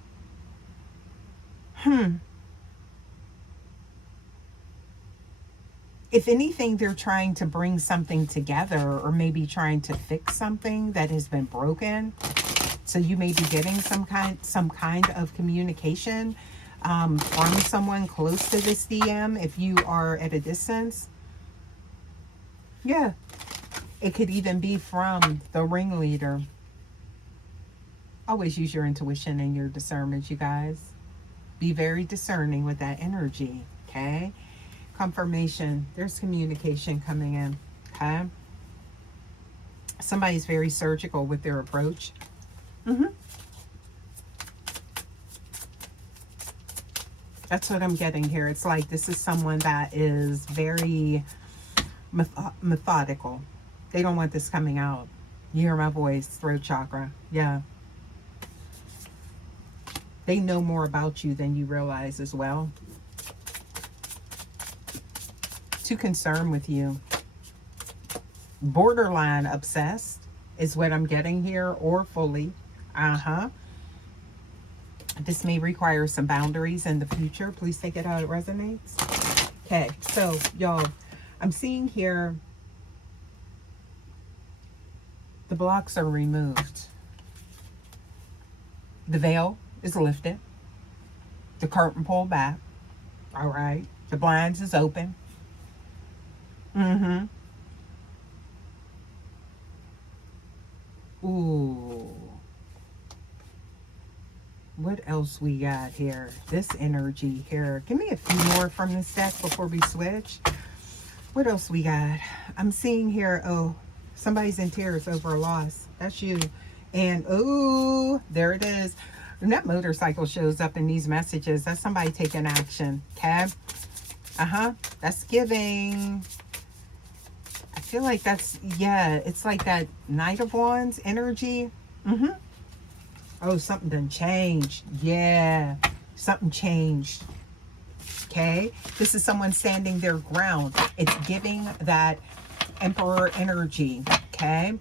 If anything, they're trying to bring something together, or maybe trying to fix something that has been broken. So you may be getting some kind of communication from someone close to this DM if you are at a distance. Yeah. It could even be from the ringleader. Always use your intuition and your discernment, you guys. Be very discerning with that energy, okay? Confirmation. There's communication coming in, okay? Somebody's very surgical with their approach. That's what I'm getting here. It's like this is someone that is very methodical. They don't want this coming out. You hear my voice, throat chakra. Yeah. They know more about you than you realize as well. Too concerned with you. Borderline obsessed is what I'm getting here, or fully. This may require some boundaries in the future. Please take it how it resonates. Okay, so y'all, I'm seeing here the blocks are removed. The veil is lifted. The curtain pulled back. All right. The blinds is open. Ooh. What else we got here? This energy here. Give me a few more from this deck before we switch. What else we got? I'm seeing here, oh, somebody's in tears over a loss. That's you. And, ooh, there it is. And that motorcycle shows up in these messages. That's somebody taking action. Okay? That's giving. I feel like that's, yeah, it's like that Knight of Wands energy. Oh, something done changed. Yeah, something changed. Okay, this is someone standing their ground. It's giving that Emperor energy. Okay.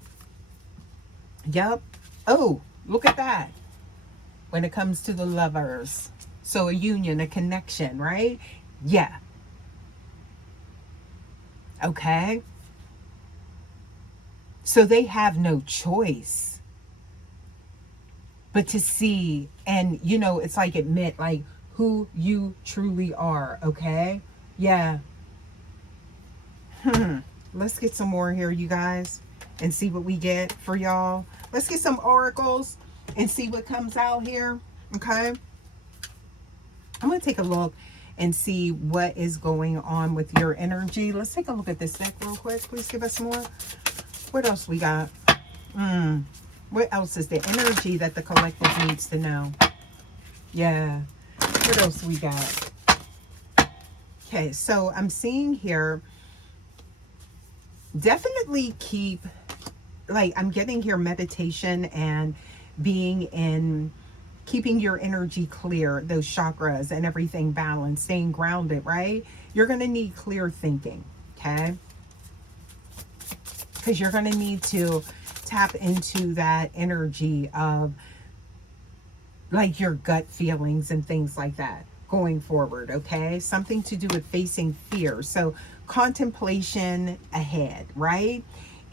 Yep. Oh, look at that. when it comes to the lovers. So a union, a connection, right? Yeah. Okay. So they have no choice but to see, and you know, it's like admit like who you truly are. Okay. Yeah. Let's get some more here, you guys, and see what we get for y'all. Let's get some oracles and see what comes out here. Okay. I'm going to take a look and see what is going on with your energy. Let's take a look at this deck real quick. Please give us more. What else we got? What else is the energy that the collective needs to know? Yeah. What else we got? Okay, so I'm seeing here, definitely keep, like, I'm getting here meditation and being in, keeping your energy clear, those chakras and everything balanced, staying grounded, right? You're going to need clear thinking, okay? Because you're going to need to tap into that energy of like your gut feelings and things like that going forward, okay? Something to do with facing fear. So contemplation ahead, right?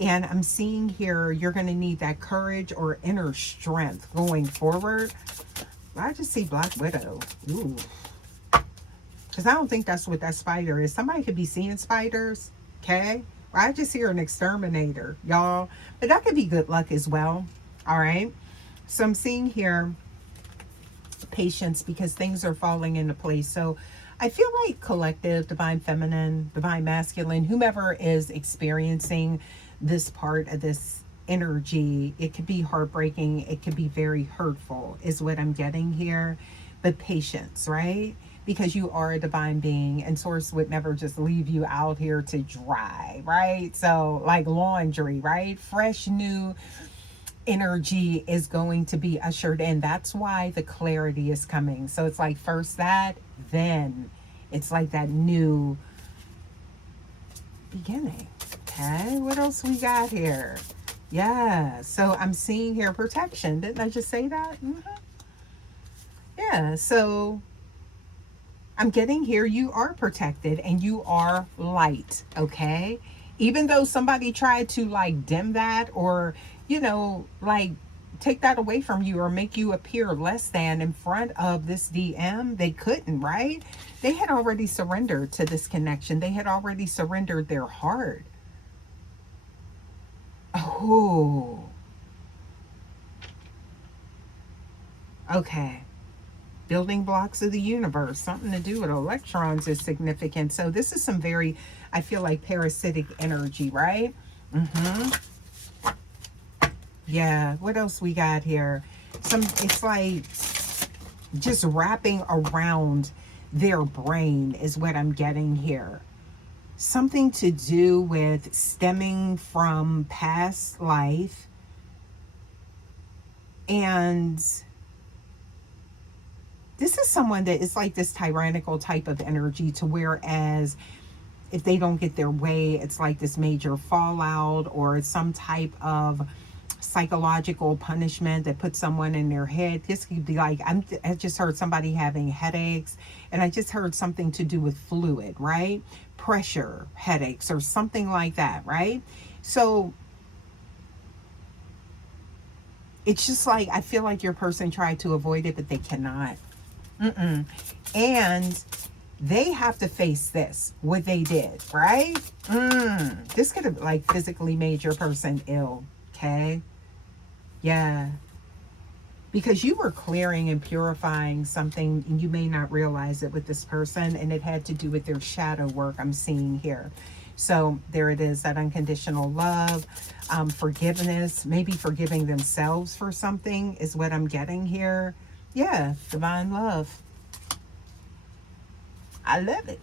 And I'm seeing here you're going to need that courage or inner strength going forward. I just see Black Widow. Ooh. Because I don't think that's what that spider is. Somebody could be seeing spiders, okay? I just hear an exterminator, y'all. But that could be good luck as well, all right? So I'm seeing here patience because things are falling into place. So I feel like collective, divine feminine, divine masculine, whomever is experiencing this part of this energy, it could be heartbreaking, it could be very hurtful is what I'm getting here. But patience, right? Because you are a divine being and source would never just leave you out here to dry, right? So like laundry, right? Fresh new energy is going to be ushered in. That's why the clarity is coming. So it's like first that, then it's like that new beginning. Okay, what else we got here? Yeah, so I'm seeing here protection. Didn't I just say that? Yeah, so I'm getting here you are protected and you are light, okay? Even though somebody tried to like dim that or, you know, like take that away from you or make you appear less than in front of this DM, they couldn't, right? They had already surrendered to this connection. They had already surrendered their heart. Oh. Okay. Building blocks of the universe, something to do with electrons is significant. So this is some very, I feel like parasitic energy, right? Yeah, what else we got here? It's like just wrapping around their brain is what I'm getting here. Something to do with stemming from past life and this is someone that is like this tyrannical type of energy to whereas if they don't get their way, it's like this major fallout or it's some type of psychological punishment that puts someone in their head. This could be like, I just heard somebody having headaches and I just heard something to do with fluid, right? Pressure headaches or something like that, right? So it's just like, I feel like your person tried to avoid it, but they cannot. And they have to face this, what they did, right? This could have like physically made your person ill, okay? Yeah. Because you were clearing and purifying something and you may not realize it with this person and it had to do with their shadow work I'm seeing here. So there it is, that unconditional love, forgiveness, maybe forgiving themselves for something is what I'm getting here. Yeah, divine love. I love it.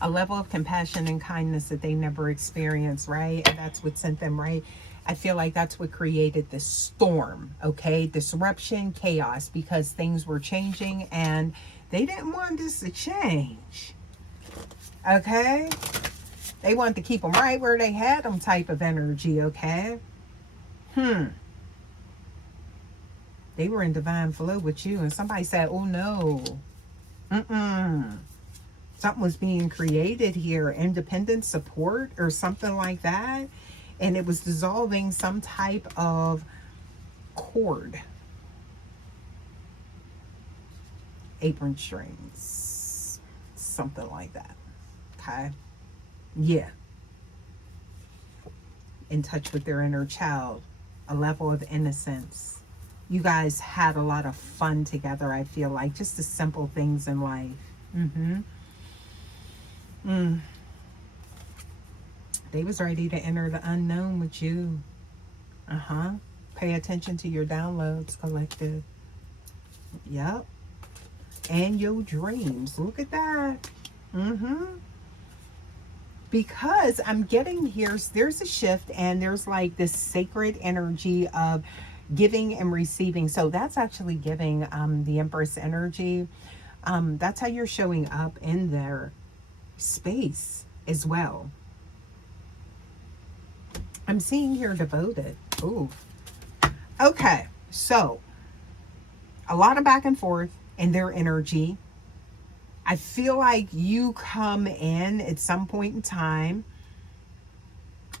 A level of compassion and kindness that they never experienced, right? And that's what sent them, right? I feel like that's what created this storm, okay? Disruption, chaos, because things were changing and they didn't want this to change, okay? They wanted to keep them right where they had them type of energy, okay? They were in divine flow with you, and somebody said, oh no, something was being created here, independent support or something like that, and it was dissolving some type of cord, apron strings, something like that. Okay, yeah, in touch with their inner child, a level of innocence. You guys had a lot of fun together, I feel like, just the simple things in life. They was ready to enter the unknown with you. Pay attention to your downloads, collective. Yep. And your dreams. Look at that. Because I'm getting here, there's a shift, and there's like this sacred energy of giving and receiving. So that's actually giving, the Empress energy. That's how you're showing up in their space as well. I'm seeing here devoted. Ooh. Okay, so a lot of back and forth in their energy. I feel like you come in at some point in time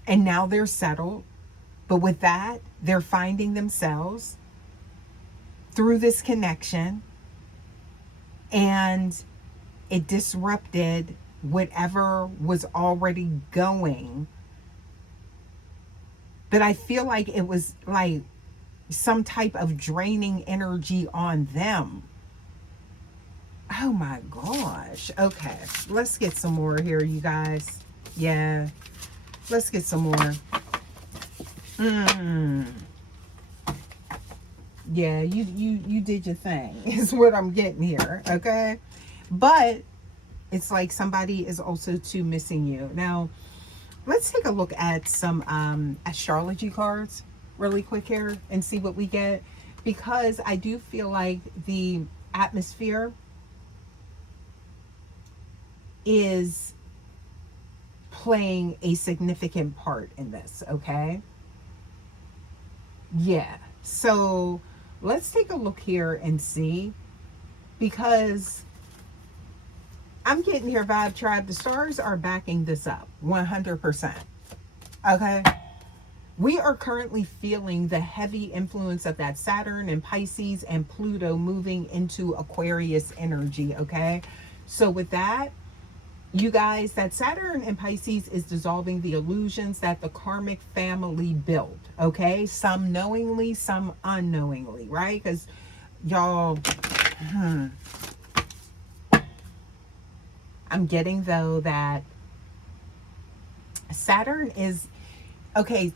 and now they're settled. But with that, they're finding themselves through this connection, and it disrupted whatever was already going. But I feel like it was like some type of draining energy on them. Oh my gosh. Okay, let's get some more here, you guys. Yeah, let's get some more. Yeah, you did your thing is what I'm getting here. Okay, but it's like somebody is also too missing you. Now let's take a look at some astrology cards really quick here and see what we get, because I do feel like the atmosphere is playing a significant part in this. Okay, yeah, so let's take a look here and see, because I'm getting here, Vibe Tribe, the stars are backing this up 100%. Okay, we are currently feeling the heavy influence of that Saturn and Pisces and Pluto moving into Aquarius energy. Okay, so with that, you guys, that Saturn and Pisces is dissolving the illusions that the karmic family built. Okay, some knowingly, some unknowingly, right? Because y'all, I'm getting though that Saturn is, okay,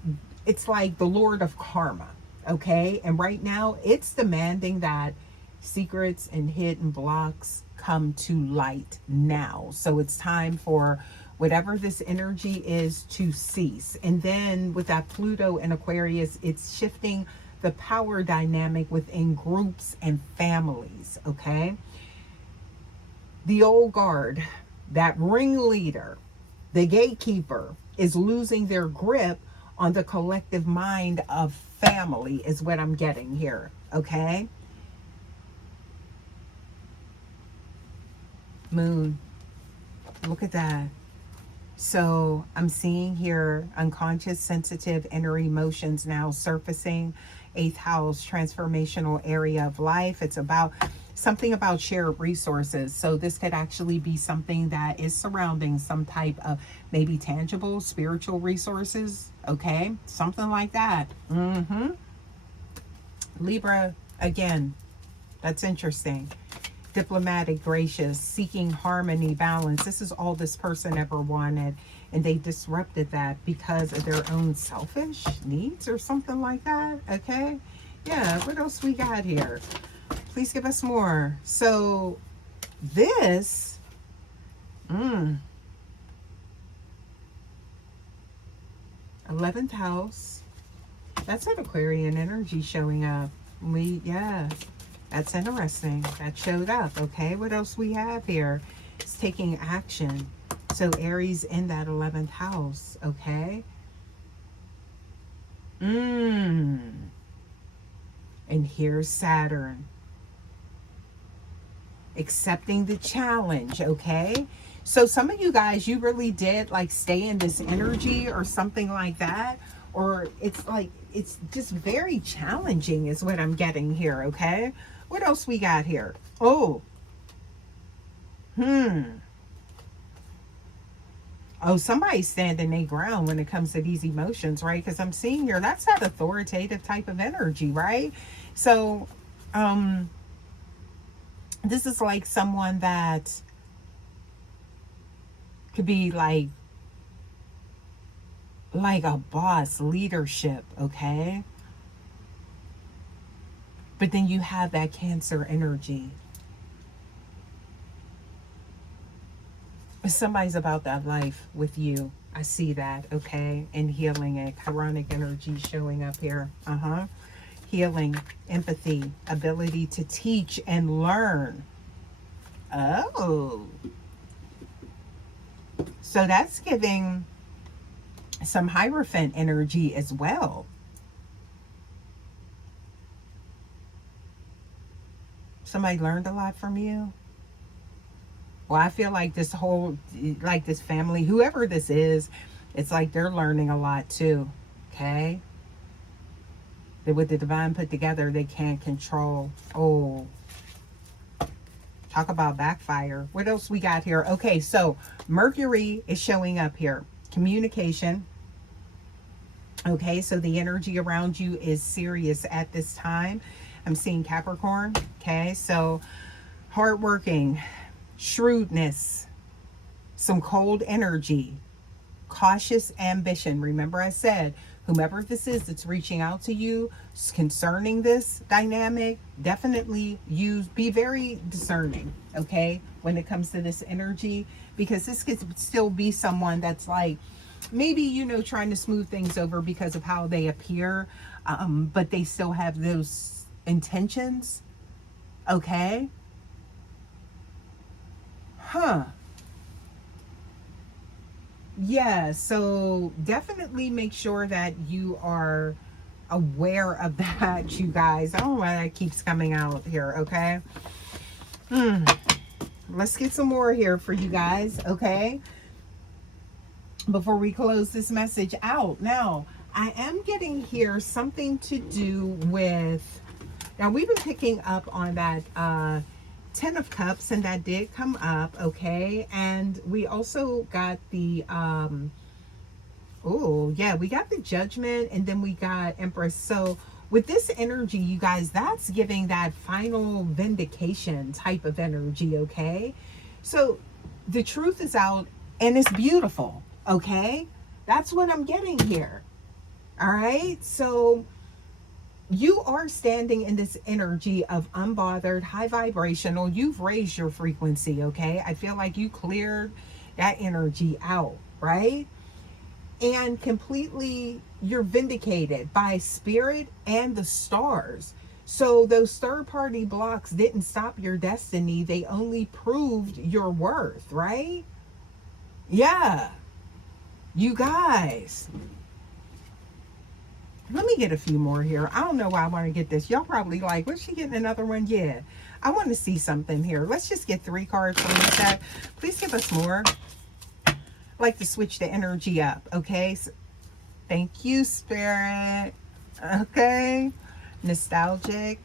it's like the Lord of Karma. Okay, and right now it's demanding that secrets and hidden blocks come to light now. So it's time for whatever this energy is to cease. And then with that Pluto and Aquarius, it's shifting the power dynamic within groups and families. Okay, the old guard, that ringleader, the gatekeeper, is losing their grip on the collective mind of family, is what I'm getting here. Okay, Moon, look at that. So I'm seeing here unconscious, sensitive, inner emotions now surfacing. 8th house, transformational area of life. It's about something about shared resources. So this could actually be something that is surrounding some type of maybe tangible spiritual resources. Okay, something like that. Libra, again, that's interesting. Diplomatic, gracious, seeking harmony, balance. This is all this person ever wanted, and they disrupted that because of their own selfish needs or something like that. Okay, yeah, what else we got here? Please give us more. So this 11th house, that's an Aquarian energy showing up. Yeah, that's interesting. That showed up. Okay, what else we have here? It's taking action. So Aries in that 11th house. Okay. And here's Saturn. Accepting the challenge, okay? So some of you guys, you really did like stay in this energy or something like that. Or it's like, it's just very challenging is what I'm getting here, okay? What else we got here? Oh, oh, somebody's standing their ground when it comes to these emotions, right? Because I'm seeing here, that's that authoritative type of energy, right? So, this is like someone that could be like a boss, leadership, okay? But then you have that Cancer energy. Somebody's about that life with you. I see that, okay? And healing it. Karmic energy showing up here. Healing, empathy, ability to teach and learn. Oh. So that's giving some Hierophant energy as well. Somebody learned a lot from you. Well, I feel like this whole, like this family, whoever this is, it's like they're learning a lot too. Okay? That with the divine put together, they can't control. Oh. Talk about backfire. What else we got here? Okay, so Mercury is showing up here. Communication. Okay, so the energy around you is serious at this time. I'm seeing Capricorn. Okay, so hardworking, shrewdness, some cold energy, cautious ambition. Remember I said, whomever this is that's reaching out to you concerning this dynamic, definitely be very discerning, okay, when it comes to this energy, because this could still be someone that's like, maybe, you know, trying to smooth things over because of how they appear, but they still have those intentions, okay? Yeah, so definitely make sure that you are aware of that, you guys. I don't know why that keeps coming out here, okay? Let's get some more here for you guys, okay? Before we close this message out. Now, I am getting here something to do with... Now, we've been picking up on that 10 of Cups, and that did come up, okay? And we also got the... oh, yeah, we got the Judgment, and then we got Empress. So with this energy, you guys, that's giving that final vindication type of energy, okay? So the truth is out, and it's beautiful, okay? That's what I'm getting here, all right? So you are standing in this energy of unbothered, high vibrational. You've raised your frequency, okay? I feel like you cleared that energy out, right? And completely, you're vindicated by spirit and the stars. So those third-party blocks didn't stop your destiny. They only proved your worth, right? Yeah. You guys. Let me get a few more here. I don't know why I want to get this. Y'all probably like, what's she getting another one? Yeah. I want to see something here. Let's just get 3 cards from this deck. Please give us more. Like to switch the energy up, okay? So, thank you, Spirit. Okay. Nostalgic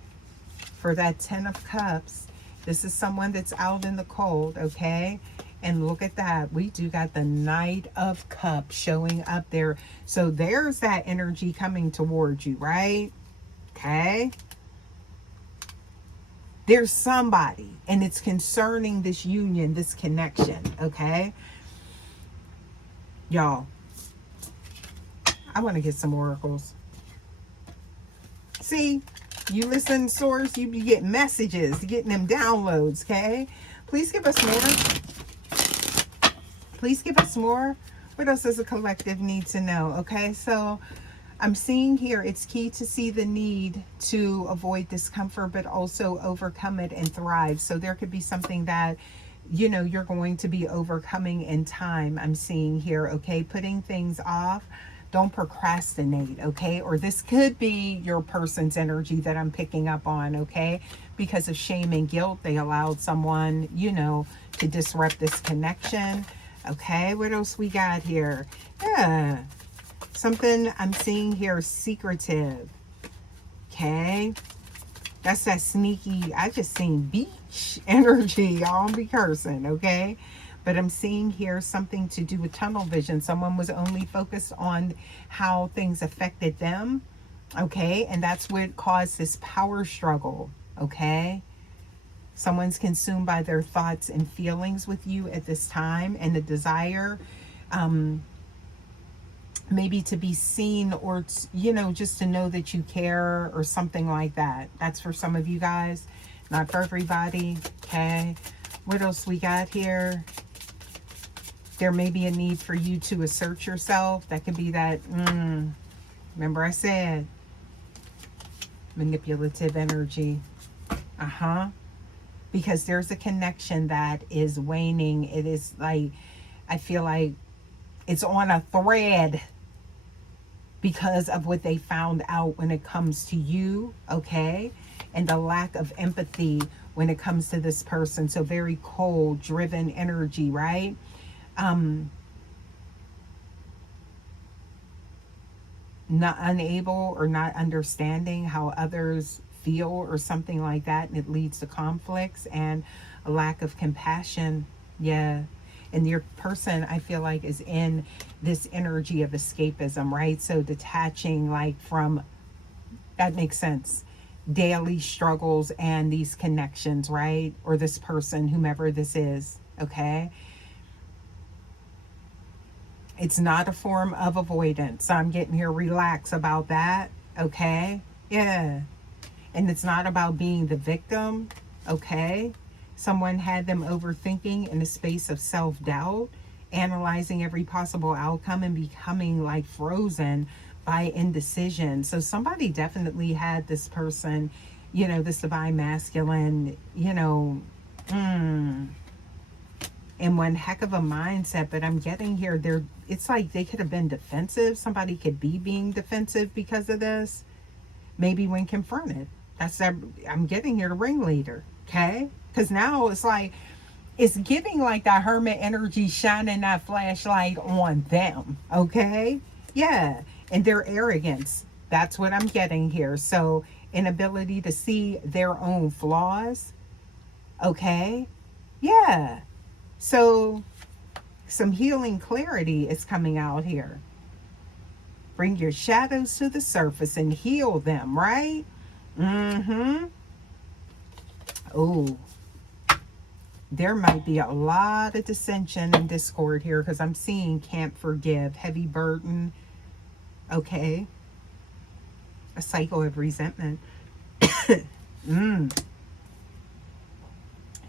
for that 10 of Cups. This is someone that's out in the cold, okay? And look at that. We do got the Knight of Cups showing up there. So there's that energy coming towards you, right? Okay. There's somebody, and it's concerning this union, this connection, okay? Y'all, I want to get some oracles. See, you listen, source, you be getting messages, getting them downloads, okay? Please give us more. Please give us more. What else does the collective need to know? Okay, so I'm seeing here it's key to see the need to avoid discomfort, but also overcome it and thrive. So there could be something that, you know, you're going to be overcoming in time. I'm seeing here, okay, putting things off Don't procrastinate, okay? Or this could be your person's energy that I'm picking up on, okay? Because of shame and guilt, they allowed someone, you know, to disrupt this connection. Okay, what else we got here? Yeah, something I'm seeing here, secretive. Okay, that's that sneaky, I just seen beach energy. Y'all don't be cursing, okay? But I'm seeing here something to do with tunnel vision. Someone was only focused on how things affected them, okay? And that's what caused this power struggle, okay? Someone's consumed by their thoughts and feelings with you at this time, and the desire maybe to be seen, or you know, just to know that you care or something like that. That's for some of you guys, not for everybody, okay? What else we got here? There may be a need for you to assert yourself. That could be that, remember I said, manipulative energy. Because there's a connection that is waning. It is like, I feel like it's on a thread because of what they found out when it comes to you, okay? And the lack of empathy when it comes to this person. So very cold, driven energy, right? Not unable or not understanding how others feel or something like that, and it leads to conflicts and a lack of compassion. Yeah. And your person, I feel like, is in this energy of escapism, right? So detaching, like, from, that makes sense, daily struggles and these connections, right? Or this person, whomever this is, okay? It's not a form of avoidance. I'm getting here, relax about that, okay? Yeah. And it's not about being the victim, okay? Someone had them overthinking in a space of self-doubt, analyzing every possible outcome and becoming like frozen by indecision. So somebody definitely had this person, you know, this divine masculine, you know, in one heck of a mindset. But I'm getting here, it's like they could have been defensive. Somebody could be being defensive because of this, maybe when confronted. I'm getting here, the ringleader, okay? Because now it's like, it's giving like that hermit energy, shining that flashlight on them, okay? Yeah, and their arrogance, that's what I'm getting here. So inability to see their own flaws, okay? Yeah, so some healing clarity is coming out here. Bring your shadows to the surface and heal them, right? Oh, there might be a lot of dissension and discord here, because I'm seeing can't forgive, heavy burden, okay? A cycle of resentment.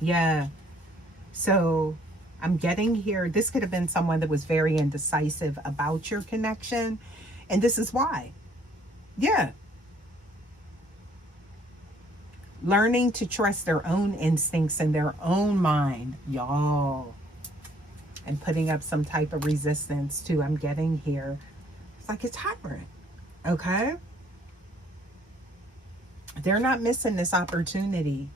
Yeah. So I'm getting here, this could have been someone that was very indecisive about your connection, and this is why. Yeah. Learning to trust their own instincts and their own mind, y'all. And putting up some type of resistance to, I'm getting here. It's like it's hybrid, okay? They're not missing this opportunity.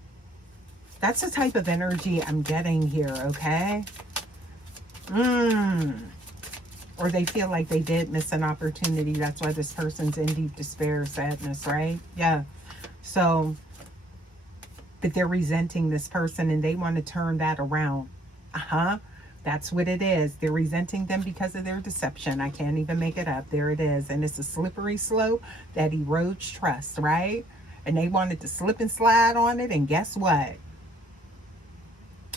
That's the type of energy I'm getting here, okay? Or they feel like they did miss an opportunity. That's why this person's in deep despair, sadness, right? Yeah. So, but they're resenting this person and they want to turn that around. That's what it is. They're resenting them because of their deception. I can't even make it up. There it is. And it's a slippery slope that erodes trust, right? And they wanted to slip and slide on it. And guess what?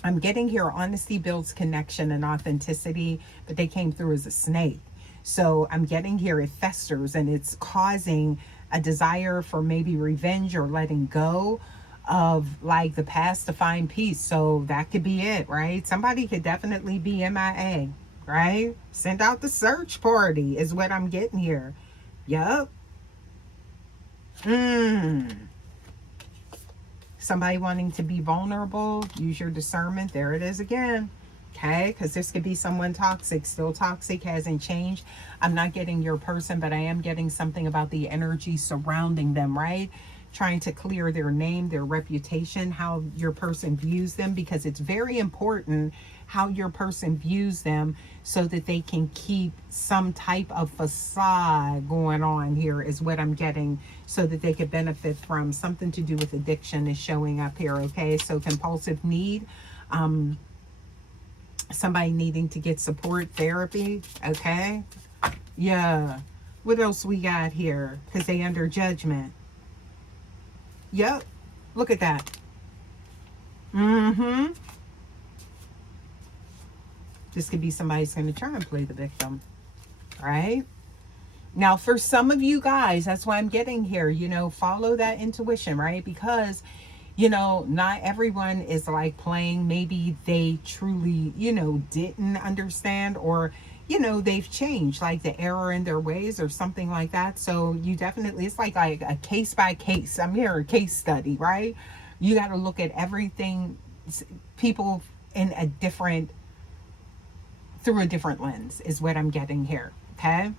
I'm getting here, honesty builds connection and authenticity, but they came through as a snake. So I'm getting here, it festers and it's causing a desire for maybe revenge or letting go of like the past to find peace. So that could be it, right? Somebody could definitely be MIA, right? Send out the search party is what I'm getting here. Yup. Somebody wanting to be vulnerable, use your discernment. There it is again. Okay, because this could be someone toxic, still toxic, hasn't changed. I'm not getting your person, but I am getting something about the energy surrounding them, right? Trying to clear their name, their reputation, how your person views them, because it's very important how your person views them so that they can keep some type of facade going on here is what I'm getting, so that they could benefit from something to do with addiction is showing up here. Okay, so compulsive need, somebody needing to get support, therapy. Okay, yeah. What else we got here? Because they under judgment. Yep, look at that. Mm-hmm. This could be somebody's going to try and play the victim, right? Now, for some of you guys, that's why I'm getting here, you know, follow that intuition, right? Because, you know, not everyone is like playing. Maybe they truly, you know, didn't understand, or, you know, they've changed, like the error in their ways or something like that. So you definitely, it's like a case by case. I'm here, a case study, right? You got to look at everything, people in a different, through a different lens is what I'm getting here. Okay.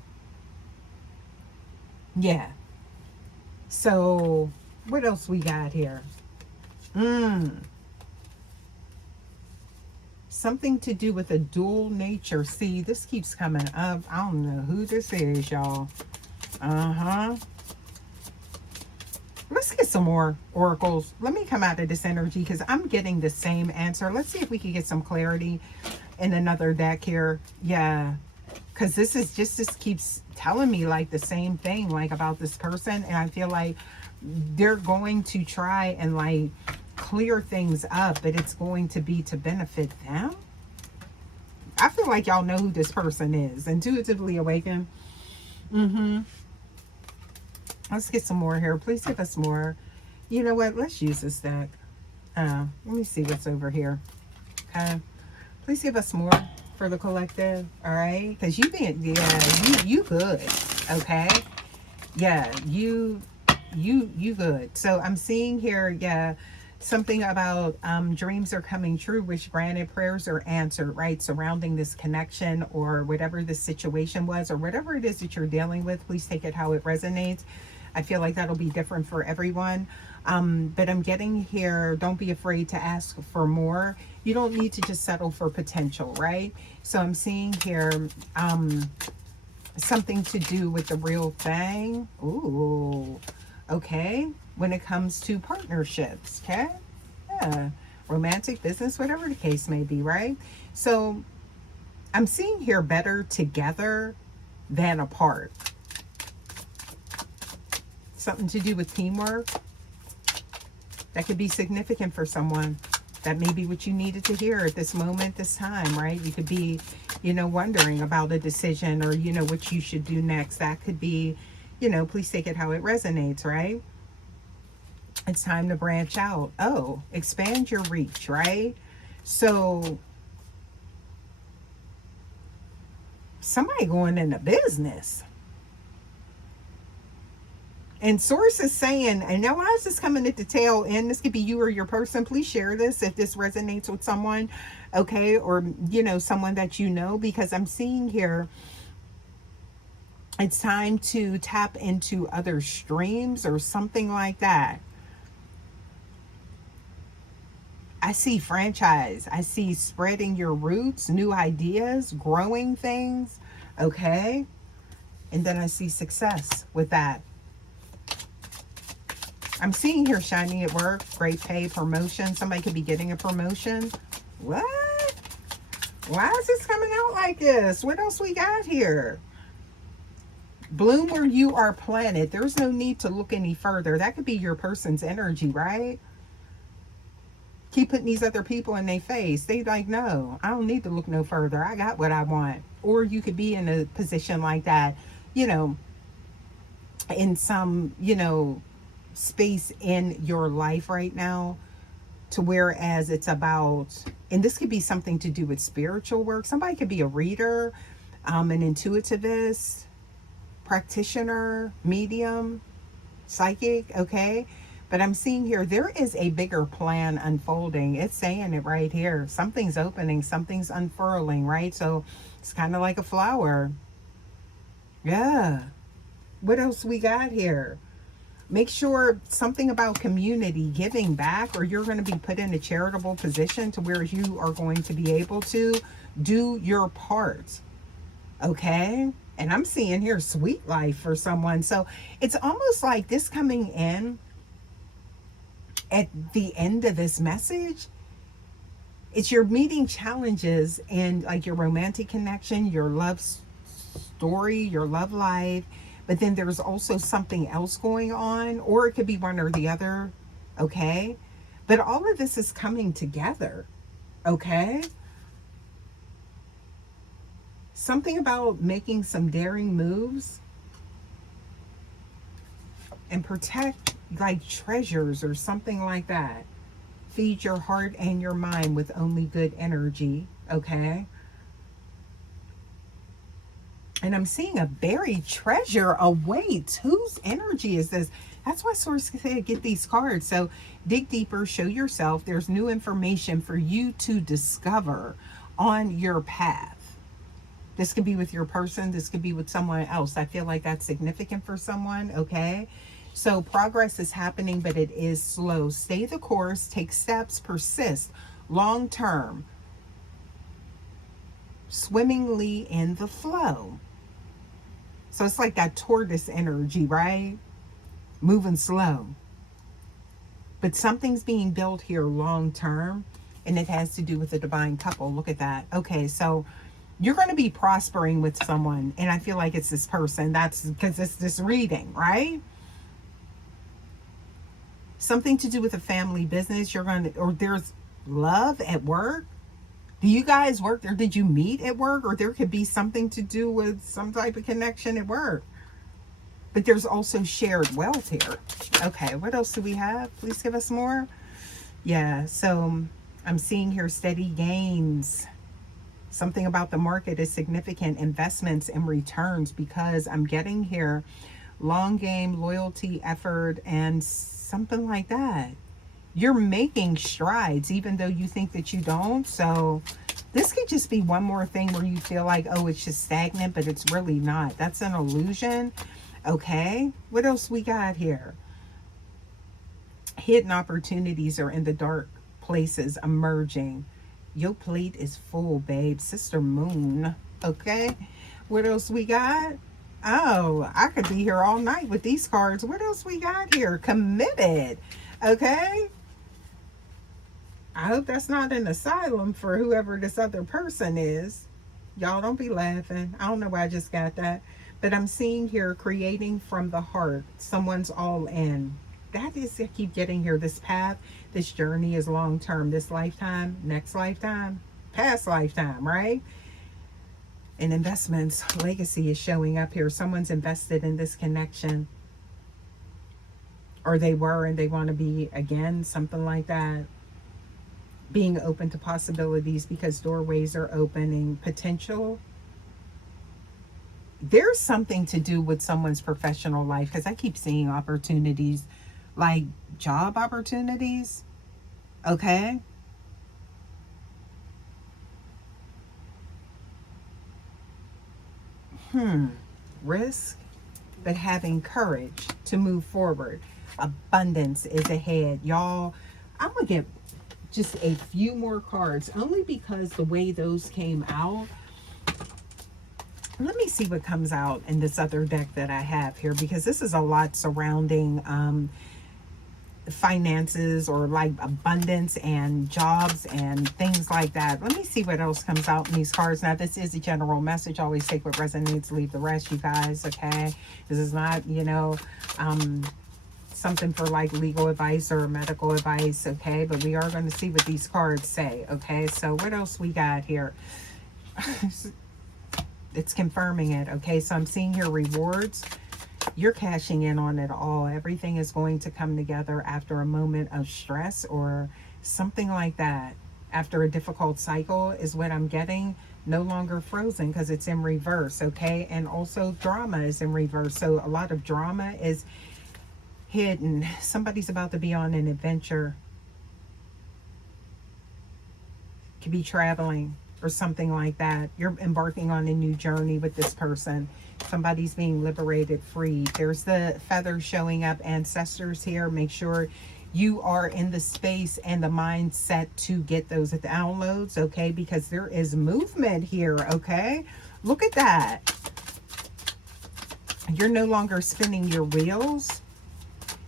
Yeah. So what else we got here? Something to do with a dual nature. See, this keeps coming up. I don't know who this is, y'all. Let's get some more oracles. Let me come out of this energy because I'm getting the same answer. Let's see if we can get some clarity in another deck here. Yeah, because this is just, this keeps telling me like the same thing, like about this person, and I feel like they're going to try and like clear things up, but it's going to be to benefit them. I feel like y'all know who this person is. Intuitively awakened. Let's get some more here. Please give us more. You know what? Let's use this deck. Let me see what's over here. Okay. Please give us more for the collective. All right. Because you being, yeah, you good. Okay. Yeah, you good. So I'm seeing here, yeah, something about dreams are coming true, which granted prayers are answered, right? Surrounding this connection or whatever the situation was, or whatever it is that you're dealing with. Please take it how it resonates. I feel like that'll be different for everyone. But I'm getting here, don't be afraid to ask for more. You don't need to just settle for potential, right? So I'm seeing here something to do with the real thing. Ooh, okay. When it comes to partnerships, okay? Yeah, romantic, business, whatever the case may be, right? So I'm seeing here better together than apart. Something to do with teamwork. That could be significant for someone. That may be what you needed to hear at this moment, this time, right? You could be, you know, wondering about a decision, or, you know, what you should do next. That could be, you know, please take it how it resonates, right? It's time to branch out. Oh, expand your reach, right? So somebody going into business. And source is saying, and now why is this coming at the tail end? This could be you or your person. Please share this if this resonates with someone, okay? Or, you know, someone that you know, because I'm seeing here, it's time to tap into other streams or something like that. I see franchise. I see spreading your roots, new ideas, growing things, okay? And then I see success with that. I'm seeing here shining at work, great pay, promotion. Somebody could be getting a promotion. What? Why is this coming out like this? What else we got here? Bloom where you are planted. There's no need to look any further. That could be your person's energy, right? Keep putting these other people in their face. They like, no, I don't need to look no further. I got what I want. Or you could be in a position like that, you know, in some, you know, space in your life right now, to whereas it's about, and this could be something to do with spiritual work. Somebody could be a reader, an intuitivist, practitioner, medium, psychic, okay? But I'm seeing here, there is a bigger plan unfolding. It's saying it right here. Something's opening, something's unfurling, right? So it's kind of like a flower. Yeah. What else we got here? Make sure something about community, giving back, or you're going to be put in a charitable position to where you are going to be able to do your part. Okay? And I'm seeing here sweet life for someone. So it's almost like this coming in at the end of this message. It's you're meeting challenges and like your romantic connection, your love story, your love life, but then there's also something else going on, or it could be one or the other, okay? But all of this is coming together, okay? Something about making some daring moves and protect like treasures or something like that. Feed your heart and your mind with only good energy, okay? And I'm seeing a buried treasure awaits. Whose energy is this? That's why Source said get these cards. So dig deeper, show yourself. There's new information for you to discover on your path. This could be with your person. This could be with someone else. I feel like that's significant for someone, okay? So progress is happening, but it is slow. Stay the course, take steps, persist, long term, swimmingly in the flow. So it's like that tortoise energy, right? Moving slow. But something's being built here long term, and it has to do with the divine couple. Look at that. Okay, so you're going to be prospering with someone, and I feel like it's this person. That's because it's this reading, right? Something to do with a family business. You're going to, or there's love at work. Do you guys work or did you meet at work? Or there could be something to do with some type of connection at work. But there's also shared wealth here. Okay, what else do we have? Please give us more. Yeah, so I'm seeing here steady gains. Something about the market is significant. Investments and returns, because I'm getting here long game, loyalty, effort, and something like that. You're making strides even though you think that you don't. So this could just be one more thing where you feel like, oh, it's just stagnant, but it's really not. That's an illusion. Okay, what else we got here? Hidden opportunities are in the dark places emerging. Your plate is full, babe. Sister Moon. Okay, what else we got? Oh, I could be here all night with these cards. What else we got here? Committed. Okay, I hope that's not an asylum for whoever this other person is. Y'all don't be laughing. I don't know why I just got that. But I'm seeing here creating from the heart. Someone's all in. That is, I keep getting here. This path, this journey is long term. This lifetime, next lifetime, past lifetime, right? And investments, legacy is showing up here. Someone's invested in this connection. Or they were and they want to be again, something like that. Being open to possibilities because doorways are opening. Potential. There's something to do with someone's professional life, because I keep seeing opportunities, like job opportunities. Okay. Risk, but having courage to move forward. Abundance is ahead. Y'all, I'm going to get just a few more cards, only because the way those came out. Let me see what comes out in this other deck that I have here, because this is a lot surrounding finances or like abundance and jobs and things like that. Let me see what else comes out in these cards. Now, this is a general message. Always take what resonates, leave the rest, you guys, okay? This is not, you know, something for like legal advice or medical advice, okay? But we are going to see what these cards say, okay? So what else we got here? It's confirming it, okay? So I'm seeing here rewards. You're cashing in on it all. Everything is going to come together after a moment of stress or something like that. After a difficult cycle is what I'm getting. No longer frozen because it's in reverse, okay? And also drama is in reverse. So a lot of drama is hidden. Somebody's about to be on an adventure. Could be traveling or something like that. You're embarking on a new journey with this person. Somebody's being liberated, freed. There's the feather showing up, ancestors here. Make sure you are in the space and the mindset to get those downloads, okay? Because there is movement here, okay? Look at that. You're no longer spinning your wheels.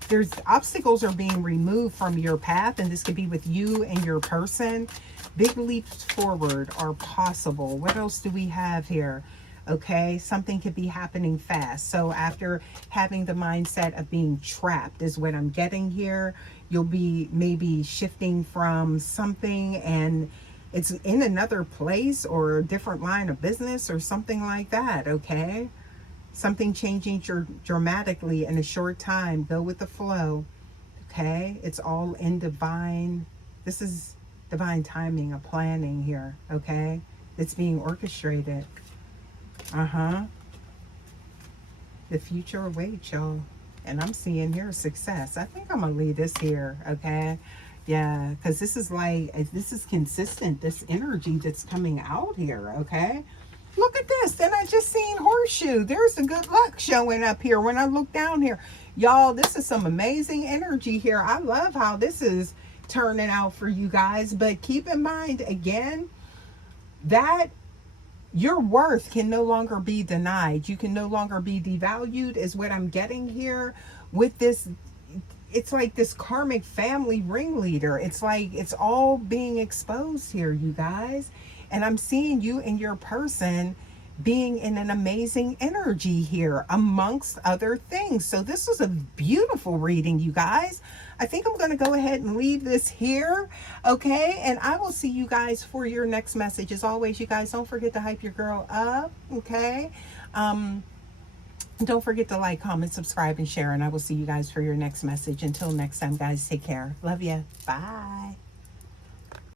There's obstacles are being removed from your path, and this could be with you and your person. Big leaps forward are possible. What else do we have here? Okay, something could be happening fast. So after having the mindset of being trapped is what I'm getting here. You'll be maybe shifting from something and it's in another place or a different line of business or something like that, okay? Something changing dramatically in a short time. Go with the flow, okay? It's all in divine. This is divine timing, a planning here, okay? It's being orchestrated. The future awaits, y'all. And I'm seeing here success. I think I'm gonna leave this here, okay? Yeah, because this is like, this is consistent, this energy that's coming out here, okay? Look at this. Then I just seen horseshoe. There's the good luck showing up here when I look down here. Y'all, this is some amazing energy here. I love how this is turning out for you guys. But keep in mind, again, that your worth can no longer be denied. You can no longer be devalued is what I'm getting here with this. It's like this karmic family ringleader. It's like it's all being exposed here, you guys. And I'm seeing you and your person being in an amazing energy here, amongst other things. So this was a beautiful reading, you guys. I think I'm going to go ahead and leave this here, okay? And I will see you guys for your next message. As always, you guys, don't forget to hype your girl up, okay? Don't forget to like, comment, subscribe, and share. And I will see you guys for your next message. Until next time, guys, take care. Love ya. Bye.